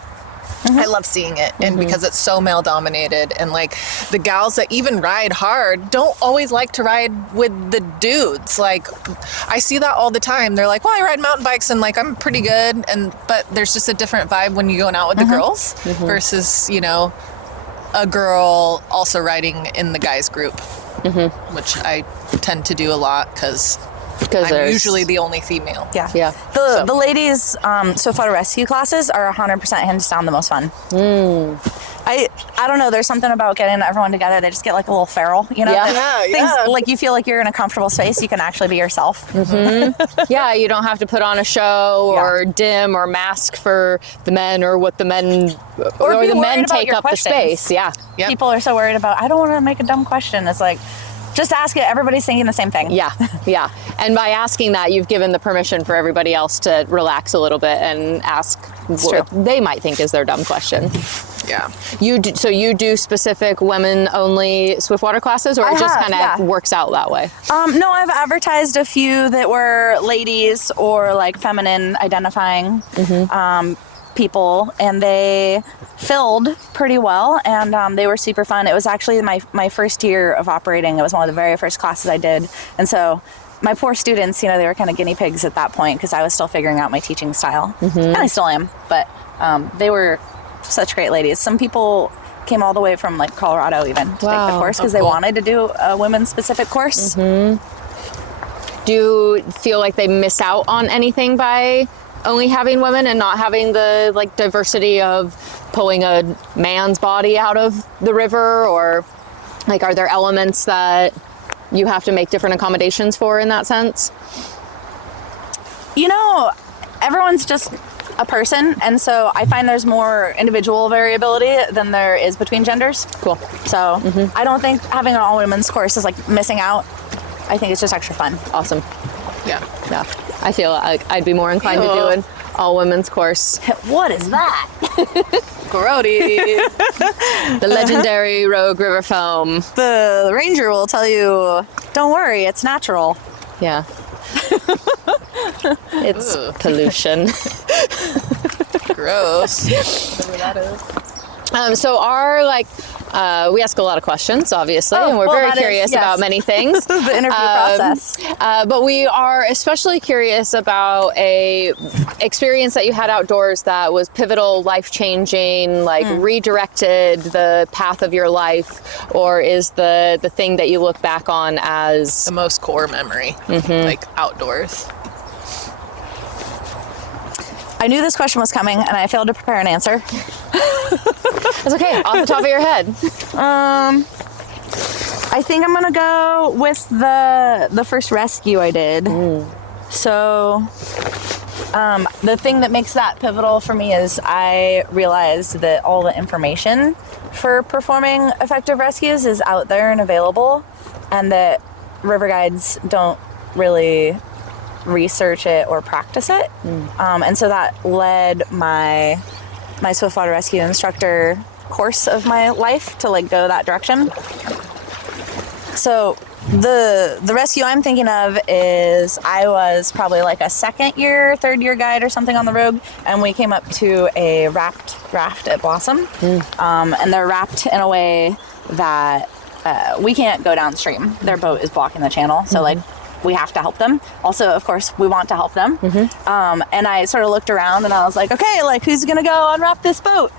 I love seeing it, and because it's so male dominated, and like the gals that even ride hard don't always like to ride with the dudes. Like I see that all the time. They're like, well, I ride mountain bikes and like I'm pretty good, but there's just a different vibe when you're going out with the girls versus a girl also riding in the guys group, which I tend to do a lot because I'm usually the only female. Yeah. Yeah. The ladies' swiftwater rescue classes are 100% hands down the most fun. I don't know. There's something about getting everyone together. They just get like a little feral, Yeah. Yeah. Like you feel like you're in a comfortable space. You can actually be yourself. Yeah, you don't have to put on a show or dim or mask for the men or what the men or be the worried men about take your up the questions. space. Yeah. Yep. People are so worried about, I don't want to make a dumb question. It's like, just ask it. Everybody's thinking the same thing. Yeah. Yeah. And by asking that, you've given the permission for everybody else to relax a little bit and ask what they might think is their dumb question. Yeah. So you do specific women-only swiftwater classes, or I it just have, kind of works out that way? No, I've advertised a few that were ladies or like feminine identifying people, and they filled pretty well, and they were super fun. It was actually my first year of operating. It was one of the very first classes I did, and so my poor students, they were kind of guinea pigs at that point because I was still figuring out my teaching style, and I still am, but they were such great ladies. Some people came all the way from like Colorado even to take the course because they wanted to do a women's specific course. Do you feel like they miss out on anything by only having women and not having the like diversity of pulling a man's body out of the river, or like are there elements that you have to make different accommodations for in that sense? Everyone's just a person, and so I find there's more individual variability than there is between genders. Cool. So I don't think having an all women's course is like missing out. I think it's just extra fun. Awesome. Yeah. Yeah. I feel like I'd be more inclined to do an all women's course. What is that? Grody. The legendary Rogue River foam. The ranger will tell you, don't worry, it's natural. Yeah. It's Ugh. pollution. Gross. Whatever that is. So we ask a lot of questions, obviously, and we're very curious about many things. The interview process. But we are especially curious about a experience that you had outdoors that was pivotal, life-changing, redirected the path of your life, or is the thing that you look back on as The most core memory, like outdoors. I knew this question was coming, and I failed to prepare an answer. It's okay, off the top of your head. I think I'm gonna go with the first rescue I did. So, the thing that makes that pivotal for me is I realized that all the information for performing effective rescues is out there and available, and that river guides don't really research it or practice it. And so that led my swiftwater rescue instructor course of my life to go that direction. So the rescue I'm thinking of is I was probably a 2nd year, 3rd year guide or something on the Rogue, and we came up to a wrapped raft at Blossom. And they're wrapped in a way that we can't go downstream. Their boat is blocking the channel. So we have to help them. Also, of course, we want to help them. And I sort of looked around and I was like, okay, who's gonna go unwrap this boat?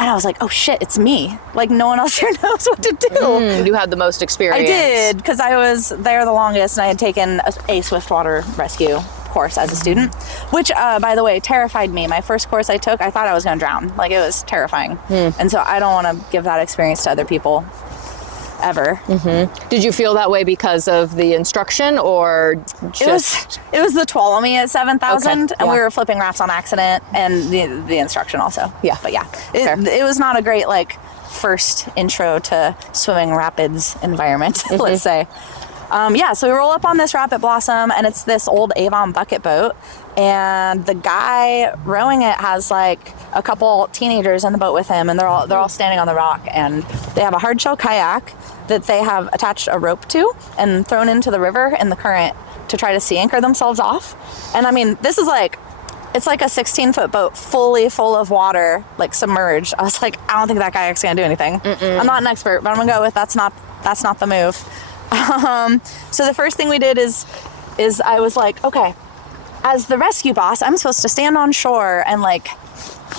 And I was like, oh shit, it's me. No one else here knows what to do. You had the most experience. I did, because I was there the longest and I had taken a swiftwater rescue course as a student, which, by the way, terrified me. My first course I took, I thought I was gonna drown. It was terrifying. And so I don't wanna give that experience to other people. Ever. Did you feel that way because of the instruction, or just... It was the Tuolumne at 7,000, Okay, and yeah. we were flipping rafts on accident, and the instruction also. Yeah. But yeah, Fair. it was not a great first intro to swimming rapids environment, let's say. So we roll up on this rapid Blossom, and it's this old Avon bucket boat, and the guy rowing it has a couple teenagers in the boat with him, and they're all standing on the rock, and they have a hard shell kayak that they have attached a rope to and thrown into the river in the current to try to sea anchor themselves off. And I mean, this is it's a 16-foot boat fully full of water, submerged. I was like, I don't think that kayak's gonna do anything. I'm not an expert, but I'm gonna go with that's not the move. So the first thing we did is I was like, okay, as the rescue boss, I'm supposed to stand on shore and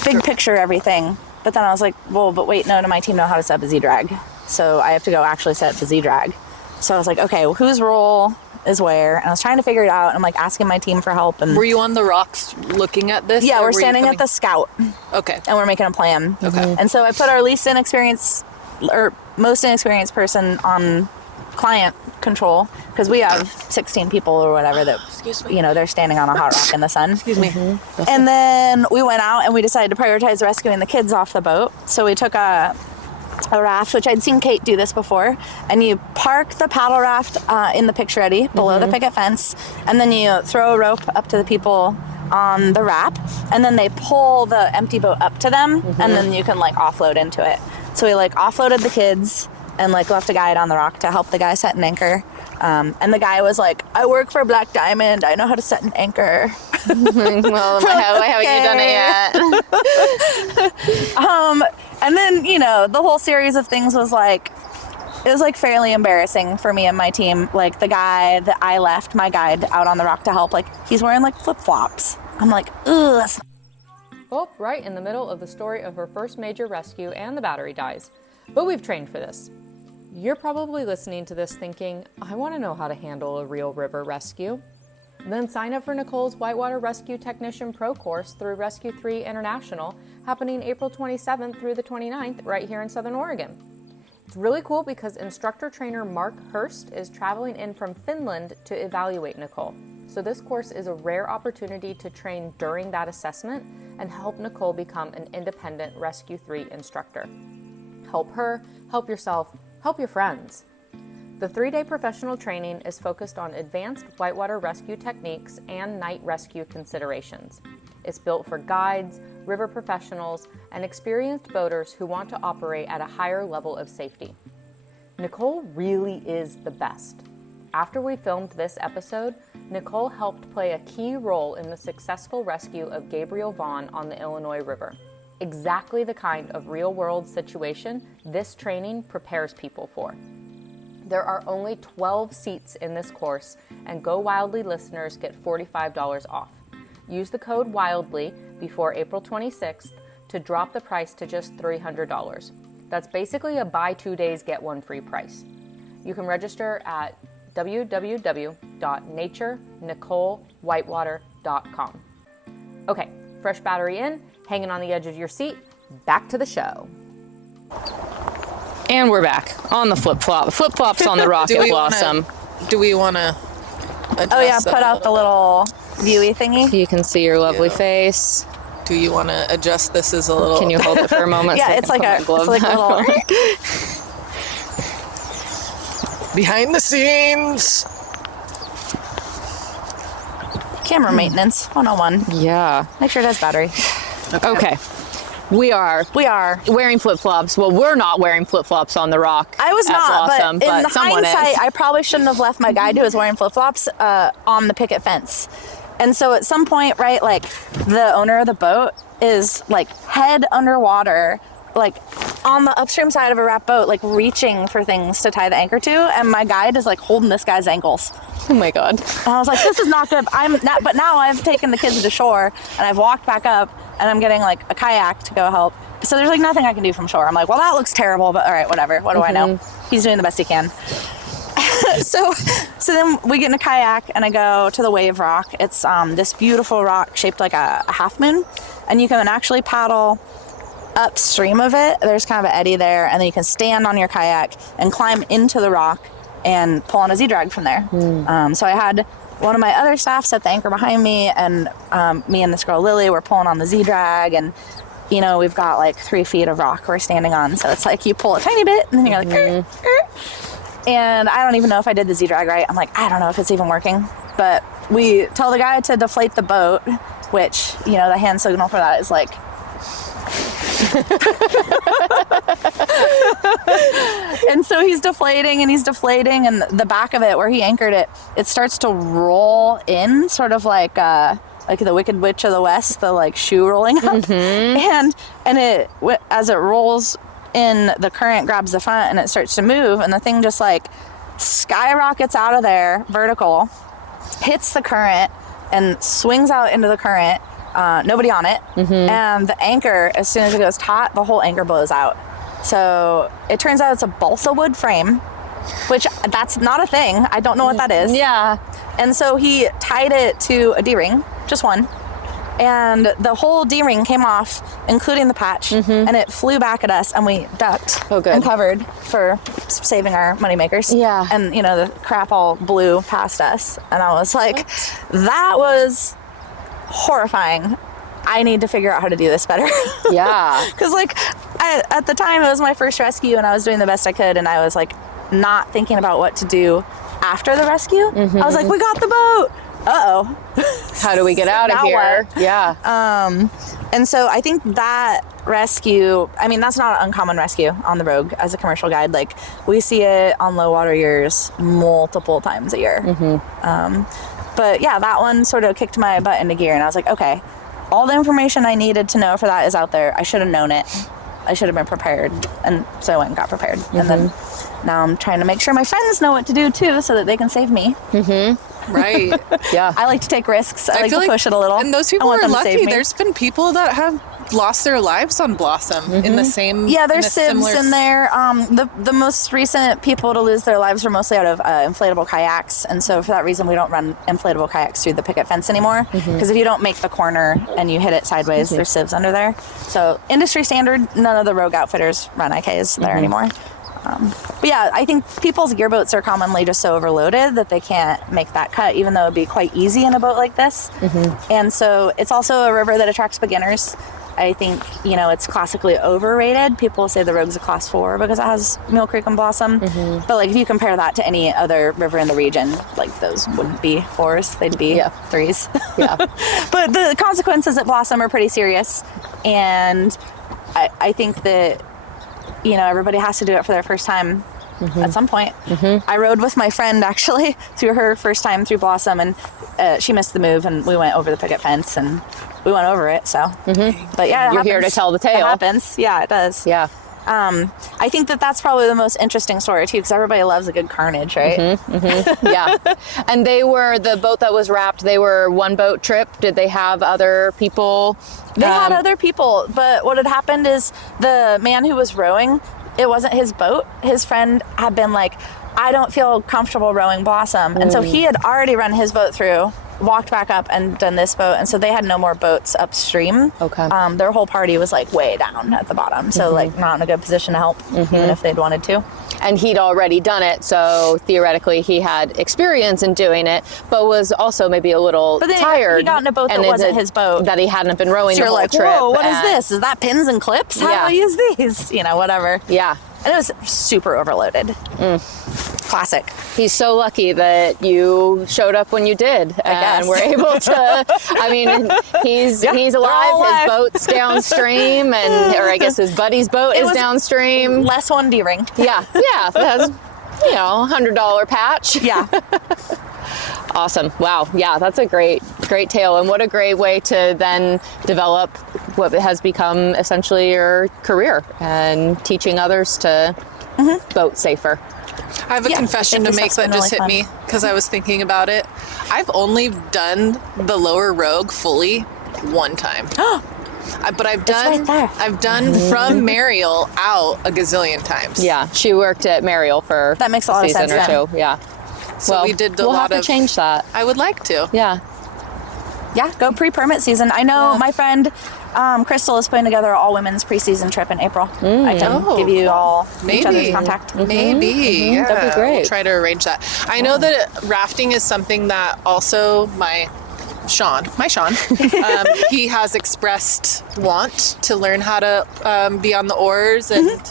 big picture everything. But then I was like, well, but wait, no, my team know how to set up a Z-drag. So I have to go actually set up the Z-drag. So I was like, okay, well, whose role is where? And I was trying to figure it out. And I'm asking my team for help. And Were you on the rocks looking at this? yeah, or we're were you standing at coming- the scout. Okay. And we're making a plan. Okay. And so I put our least inexperienced or most inexperienced person on client control, because we have 16 people or whatever that, Excuse me. they're standing on a hot rock in the sun. Excuse me. And then we went out and we decided to prioritize rescuing the kids off the boat. So we took a raft, which I'd seen Kate do this before, and you park the paddle raft in the picture ready below the picket fence, and then you throw a rope up to the people on the wrap, and then they pull the empty boat up to them, and then you can offload into it. So we offloaded the kids and left a guide on the rock to help the guy set an anchor. And the guy was like, I work for Black Diamond, I know how to set an anchor. Well, why haven't you done it yet? And then, the whole series of things was it was fairly embarrassing for me and my team. The guy that I left, my guide, out on the rock to help, he's wearing flip-flops. I'm like, ugh, that's Oh, right in the middle of the story of her first major rescue and the battery dies. But we've trained for this. You're probably listening to this thinking, I want to know how to handle a real river rescue. Then sign up for Nicole's Whitewater Rescue Technician Pro course through Rescue 3 International, happening April 27th through the 29th right here in Southern Oregon. It's really cool because instructor trainer Mark Hurst is traveling in from Finland to evaluate Nicole. So this course is a rare opportunity to train during that assessment and help Nicole become an independent Rescue 3 instructor. Help her, help yourself, help your friends. The 3-day professional training is focused on advanced whitewater rescue techniques and night rescue considerations. It's built for guides, river professionals, and experienced boaters who want to operate at a higher level of safety. Nicole really is the best. After we filmed this episode, Nicole helped play a key role in the successful rescue of Gabriel Vaughn on the Illinois River. Exactly the kind of real-world situation this training prepares people for. There are only 12 seats in this course, and Go Wildly listeners get $45 off. Use the code WILDLY before April 26th to drop the price to just $300. That's basically a buy 2 days, get one free price. You can register at www.naturenicolewhitewater.com. Okay, fresh battery in, hanging on the edge of your seat, back to the show. And we're back on the flip-flop. The flip-flop's on the Rocket Blossom. Do we want to Oh yeah, put out the little viewy thingy. You can see your lovely face. Do you want to adjust this as a little... Can you hold it for a moment? Yeah, so it's like a little... Behind the scenes. Camera maintenance 101. Yeah. Make sure it has battery. Okay. We are wearing flip-flops. Well, we're not wearing flip-flops on the rock. I was not, Blossom, but in someone hindsight, is. I probably shouldn't have left my guide who was wearing flip-flops on the picket fence. And so at some point, right, like the owner of the boat is like head underwater, like on the upstream side of a wrapped boat, like reaching for things to tie the anchor to, and my guide is like holding this guy's ankles. Oh my God. And I was like, this is not good. But now I've taken the kids to shore and I've walked back up and I'm getting like a kayak to go help. So there's like nothing I can do from shore. I'm like, well, that looks terrible, but all right, whatever. What do I know? He's doing the best he can. So then we get in a kayak and I go to the wave rock. It's this beautiful rock shaped like a half moon, and you can actually paddle upstream of it. There's kind of an eddy there, and then you can stand on your kayak and climb into the rock and pull on a Z-drag from there. So I had one of my other staff set the anchor behind me, and me and this girl Lily were pulling on the Z-drag, and you know, we've got like 3 feet of rock we're standing on, so it's like you pull a tiny bit and then you're like and I don't even know if I did the Z-drag right. I'm like, I don't know if it's even working, but we tell the guy to deflate the boat, which, you know, the hand signal for that is like and so he's deflating and the back of it where he anchored it, it starts to roll in, sort of like the Wicked Witch of the West, the like shoe rolling up, and it, as it rolls in, the current grabs the front and it starts to move, and the thing just like skyrockets out of there vertical, hits the current and swings out into the current, nobody on it, and the anchor, as soon as it goes taut, the whole anchor blows out. So it turns out it's a balsa wood frame, which that's not a thing. I don't know what that is. Yeah. And so he tied it to a D-ring, just one, and the whole D-ring came off, including the patch, and it flew back at us, and we ducked and covered for saving our moneymakers. Yeah. And, you know, the crap all blew past us, and I was like, that was horrifying. I need to figure out how to do this better. Yeah. Because, like, at the time, it was my first rescue, and I was doing the best I could, and I was, like, not thinking about what to do after the rescue. I was like, we got the boat. Uh-oh. How do we get out of here? What? Yeah. And so I think that rescue, I mean, that's not an uncommon rescue on the Rogue as a commercial guide. Like, we see it on low water years multiple times a year. But yeah, that one sort of kicked my butt into gear, and I was like, okay, all the information I needed to know for that is out there. I should have known it. I should have been prepared. And so I went and got prepared. And then now I'm trying to make sure my friends know what to do too, so that they can save me. Right. Yeah. I like to take risks. I like to push it a little. And those people are lucky. There's been people that have lost their lives on Blossom in the same. Yeah, there's sibs similar... in there. The most recent people to lose their lives were mostly out of inflatable kayaks, and so for that reason we don't run inflatable kayaks through the picket fence anymore, because if you don't make the corner and you hit it sideways, there's sibs under there. So industry standard, none of the Rogue outfitters run IKs there anymore. But yeah, I think people's gearboats are commonly just so overloaded that they can't make that cut, even though it'd be quite easy in a boat like this. And so it's also a river that attracts beginners. I think, it's classically overrated. People say the Rogue's a class 4 because it has Mule Creek and Blossom. Mm-hmm. But like if you compare that to any other river in the region, like those wouldn't be 4s, they'd be 3s. Yeah. But the consequences at Blossom are pretty serious. And I think that, everybody has to do it for their first time. Mm-hmm. At some point. Mm-hmm. I rode with my friend actually through her first time through Blossom, and she missed the move, and we went over the picket fence and we went over it. So, but yeah, you're here to tell the tale. It happens. Yeah, it does. Yeah. I think that's probably the most interesting story too, because everybody loves a good carnage, right? Mm-hmm. Mm-hmm. Yeah. And the boat that was wrapped, they were one boat trip. Did they have other people? They had other people, but what had happened is the man who was rowing, it wasn't his boat. His friend had been like, I don't feel comfortable rowing Blossom. And so he had already run his boat through, walked back up and done this boat. And so they had no more boats upstream. Okay. Their whole party was like way down at the bottom. So like not in a good position to help, even if they'd wanted to. And he'd already done it. So theoretically he had experience in doing it, but was also maybe a little tired. He got in a boat that wasn't his boat. That he hadn't been rowing so the whole like, trip. Whoa, what is this? Is that pins and clips? How do I use these? Whatever. Yeah. And it was super overloaded. Classic. He's so lucky that you showed up when you did, and we're able to. I mean, he's alive. His boat's downstream, or I guess his buddy's boat is downstream. Less one D-ring. Yeah. That's $100 patch. Yeah. Awesome. Wow. Yeah, that's a great tale, and what a great way to then develop what has become essentially your career and teaching others to boat safer. I have a confession to make that just hit me because I was thinking about it. I've only done the Lower Rogue fully one time. But I've done from Mariel out a gazillion times. Yeah, she worked at Mariel for that makes a lot of sense. Season or two. Yeah. So we did we'll have to change that. I would like to. Yeah. Yeah, go pre-permit season. I know my friend Crystal is putting together an all-women's pre-season trip in April. I can give you all each other's contact. Maybe. Yeah. That'd be great. We'll try to arrange that. I know that rafting is something that also my Sean, he has expressed want to learn how to be on the oars and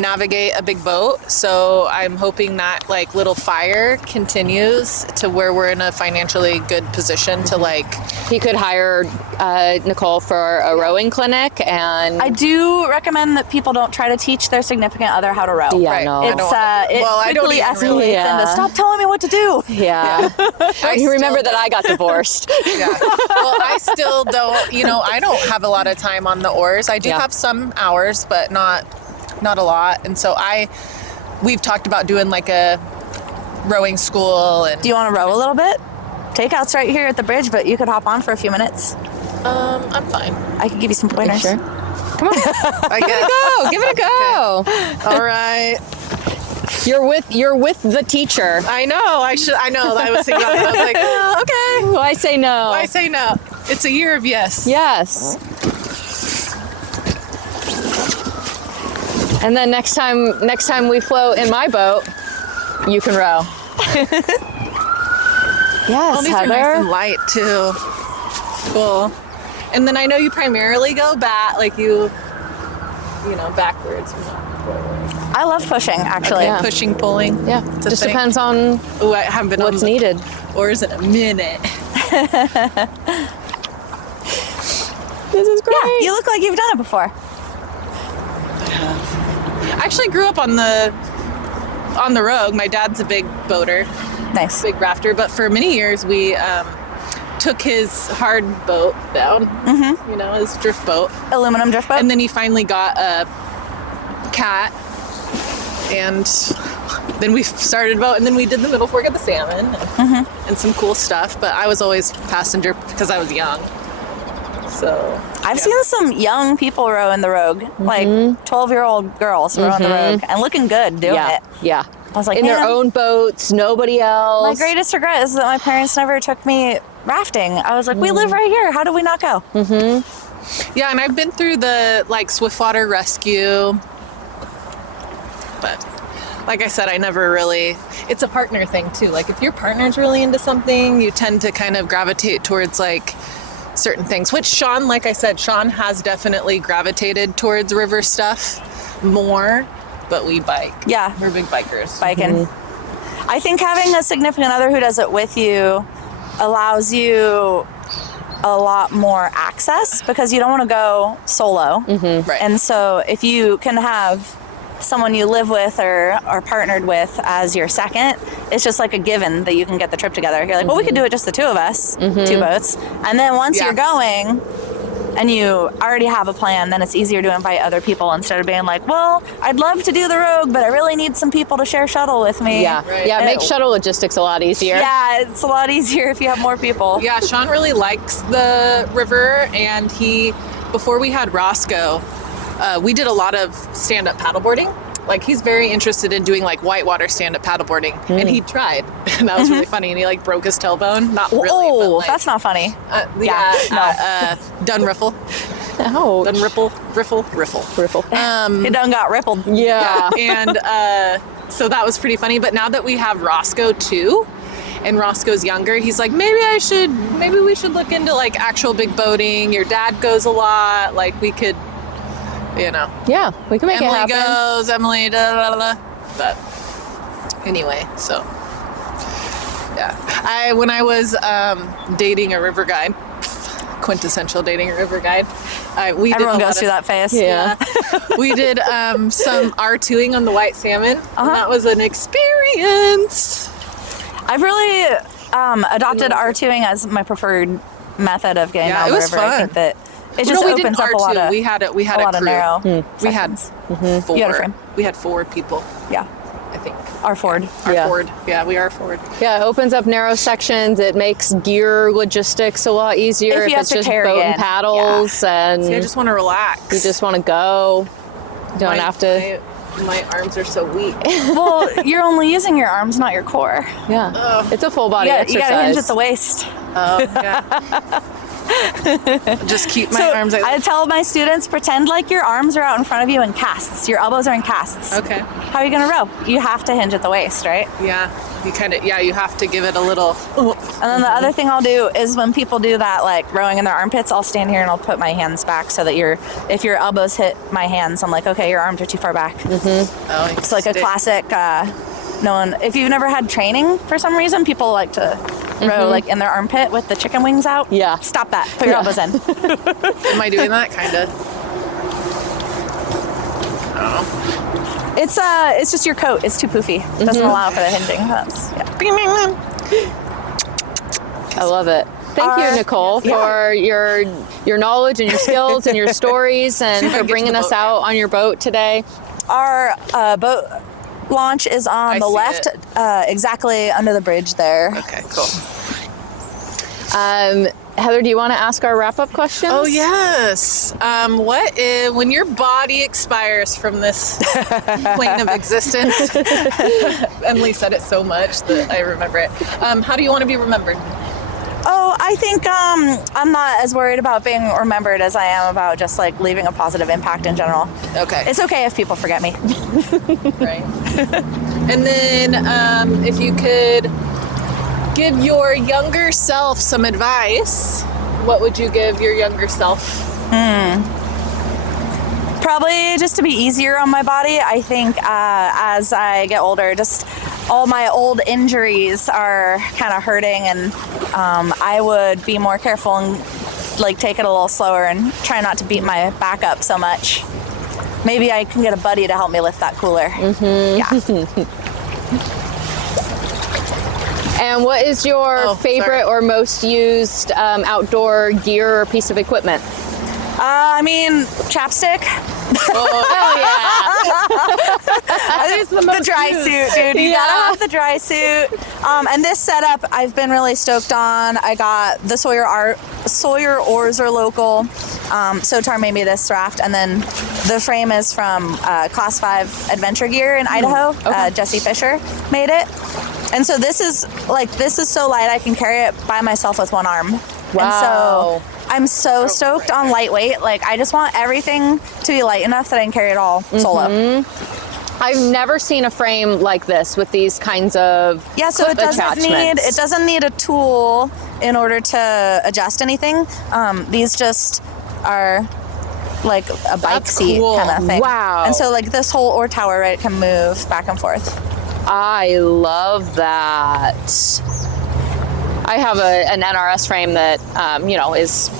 navigate a big boat. So I'm hoping that like little fire continues to where we're in a financially good position to like. He could hire Nicole for a rowing clinic, and I do recommend that people don't try to teach their significant other how to row. Yeah, right. no. It quickly escalates into stop telling me what to do. Yeah. You remember that I got divorced. Yeah. Well, I still don't. I don't have a lot of time on the oars. I do have some hours, but not a lot. And so we've talked about doing like a rowing school. And do you want to row a little bit? Takeout's right here at the bridge, but you could hop on for a few minutes. I'm fine. I could give you some pointers. Sure. Come on. I guess. Give it a go. Okay. All right. You're with the teacher. I know. I know. I was thinking about it. I was like, okay. Why say no? Why say no? It's a year of yes. Yes. And then next time we float in my boat, you can row. Yes, these Heather. are nice and light too. Cool. And then I know you primarily go backwards, not forward. I love pushing, actually. Yeah. Pushing, pulling. Yeah, just depends on I haven't been what's needed. Oars in a minute. This is great. Yeah, you look like you've done it before. I actually grew up on the Rogue. My dad's a big boater. Nice. Big rafter. But for many years, we took his hard boat down, his drift boat. Aluminum drift boat? And then he finally got a cat. And then we started boat, and then we did the middle fork of the salmon and some cool stuff. But I was always passenger because I was young. So I've seen some young people row in the Rogue, like 12-year-old girls row in the Rogue, and looking good doing it. Yeah. I was like, in their own boats, nobody else. My greatest regret is that my parents never took me rafting. I was like, we live right here. How do we not go? Yeah, and I've been through the swiftwater rescue. But like I said, I never really, it's a partner thing too. Like if your partner's really into something, you tend to kind of gravitate towards certain things, which Sean, like I said, Sean has definitely gravitated towards river stuff more, but we bike. Yeah. We're big bikers. Biking. I think having a significant other who does it with you allows you a lot more access because you don't want to go solo. Right. And so if you can have someone you live with or are partnered with as your second, it's just like a given that you can get the trip together. You're like, well, we could do it just the two of us, 2 boats. And then once you're going and you already have a plan, then it's easier to invite other people instead of being like, well, I'd love to do the Rogue, but I really need some people to share shuttle with me. Yeah, Right. yeah, it makes shuttle logistics a lot easier. Yeah, it's a lot easier if you have more people. Yeah, Sean really likes the river, and before we had Roscoe, we did a lot of stand-up paddleboarding. Like, he's very interested in doing like whitewater stand-up paddleboarding, and he tried, and that was really funny. And he like broke his tailbone. Not really. Oh, but, like, that's not funny. Dunriffle. Oh, Riffle. It done got rippled. yeah. And so that was pretty funny. But now that we have Roscoe too, and Roscoe's younger, he's like, maybe we should look into like actual big boating. Your dad goes a lot. Like, we could, Yeah, we can make it Emily happen. goes, Emily, da, da, da, da. But anyway, so yeah. When I was dating a river guide, quintessential dating a river guide, Everyone goes through that phase. Yeah. we did some R2ing on the white salmon, and that was an experience. I've really adopted R2ing as my preferred method of getting down it the was river. fun. I think that it just we opens didn't up a lot R2. of We had a lot of crew. narrow We had sections. 4. You had a frame? We had 4 people, Yeah. I think. R Ford. Our Yeah. Ford. Yeah, we are Ford. Yeah, it opens up narrow sections. It makes gear logistics a lot easier If you have it's to just carry boat and it, paddles, and See, I just want to relax. you just want to go. You don't have to. My arms are so weak. Well, you're only using your arms, not your core. Yeah, it's a full body You exercise. gotta hinge at the waist. Oh, yeah. Just keep my arms I like tell my students, pretend like your arms are out in front of you in casts. Your elbows are in casts. Okay. How are you gonna row? You have to hinge at the waist, right? Yeah. You have to give it a little. And then the other thing I'll do is when people do that, like rowing in their armpits, I'll stand here and I'll put my hands back so that if your elbows hit my hands, I'm like, okay, your arms are too far back. Oh, It's like a classic. If you've never had training for some reason, people like to row like in their armpit with the chicken wings out. Yeah. Stop that. Put your elbows in. Am I doing that? Kind of. I don't know. It's just your coat. It's too poofy. It doesn't allow for the hinging. I love it. Thank you, Nicole, for your knowledge and your skills and your stories, and for get to bringing the us boat out on your boat today. Our boat launch is on I the see left, exactly under the bridge there. Okay, cool. Heather, do you want to ask our wrap-up questions? Oh, yes. When your body expires from this plane of existence, Emily said it so much that I remember it. How do you want to be remembered? Oh, I think I'm not as worried about being remembered as I am about just like leaving a positive impact in general. Okay. It's okay if people forget me. Right. And then if you could give your younger self some advice, what would you give your younger self? Probably just to be easier on my body. I think as I get older, just all my old injuries are kind of hurting, and I would be more careful and like take it a little slower and try not to beat my back up so much. Maybe I can get a buddy to help me lift that cooler. Yeah. And what is your favorite or most used outdoor gear or piece of equipment? Chapstick. Oh, yeah. The dry suit, dude. You gotta have the dry suit. And this setup, I've been really stoked on. I got the Sawyer oars are local. Sotar made me this raft, and then the frame is from Class 5 Adventure Gear in Idaho. Jesse Fisher made it. And so this is so light I can carry it by myself with one arm. Wow. And so I'm so stoked on lightweight. Like, I just want everything to be light enough that I can carry it all solo. I've never seen a frame like this with these kinds of Yeah, so it doesn't need a tool. in order to adjust anything. These just are like a bike seat cool. kind of thing. Wow. And so like this whole oar tower, right, can move back and forth. I love that. I have an NRS frame that, is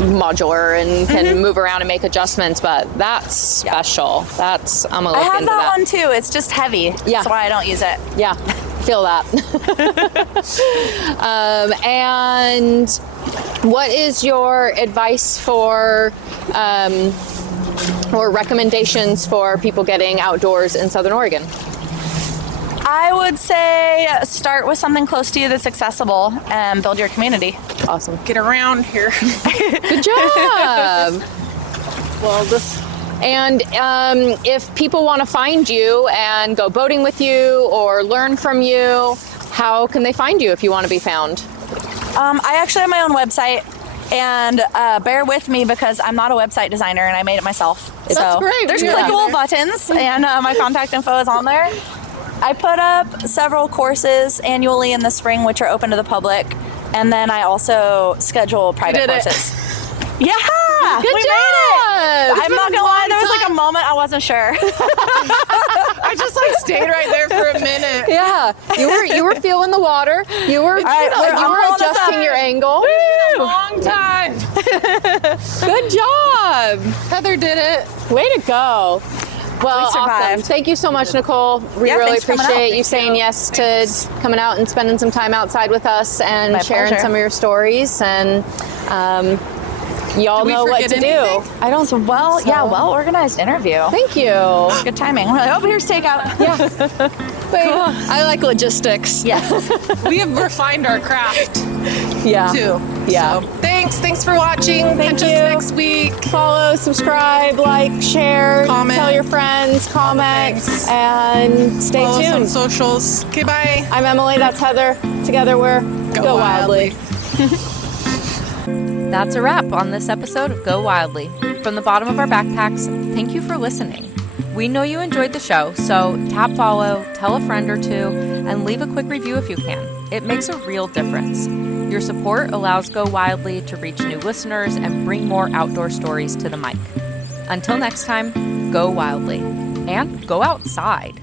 modular and can move around and make adjustments, but that's special. I'm gonna look I have into that one too. It's just heavy. Yeah. That's why I don't use it. Yeah, feel that. And what is your advice for or recommendations for people getting outdoors in Southern Oregon? I would say start with something close to you that's accessible and build your community. Awesome. Get around here. Good job. Well, this. And if people want to find you and go boating with you or learn from you, how can they find you if you want to be found? I actually have my own website, and bear with me because I'm not a website designer and I made it myself. That's great. There's Yeah. clickable buttons, and my contact info is on there. I put up several courses annually in the spring, which are open to the public, and then I also schedule private did it. courses. Yeah, Good we job. made it. I'm not gonna lie, there was like a time. moment I wasn't sure. I just stayed right there for a minute. Yeah, you were feeling the water. You were right, you I'm were rolling this adjusting up. your angle. Long time. Good job. Heather did it. Way to go. Well, We awesome. survived. Thank you so much, Nicole. We Yeah, really thanks for coming out. appreciate you saying yes to coming out and spending some time outside with us and My sharing pleasure. some of your stories. And y'all Did we know what to forget do. anything? I don't. Well organized interview. Thank you. Good timing. We're like, oh, here's takeout. I like logistics. Yes. We have refined our craft Yeah. too. Yeah. So, thanks for watching. Catch us you. next week. Follow, subscribe, like, share, Comment. tell your friends, comment, things. and stay Follow us on tuned. socials. Okay, bye. I'm Emily, that's Heather. Together we're Go Wildly. That's a wrap on this episode of Go Wildly. From the bottom of our backpacks, thank you for listening. We know you enjoyed the show, so tap follow, tell a friend or two, and leave a quick review if you can. It makes a real difference. Your support allows Go Wildly to reach new listeners and bring more outdoor stories to the mic. Until next time, go wildly and go outside.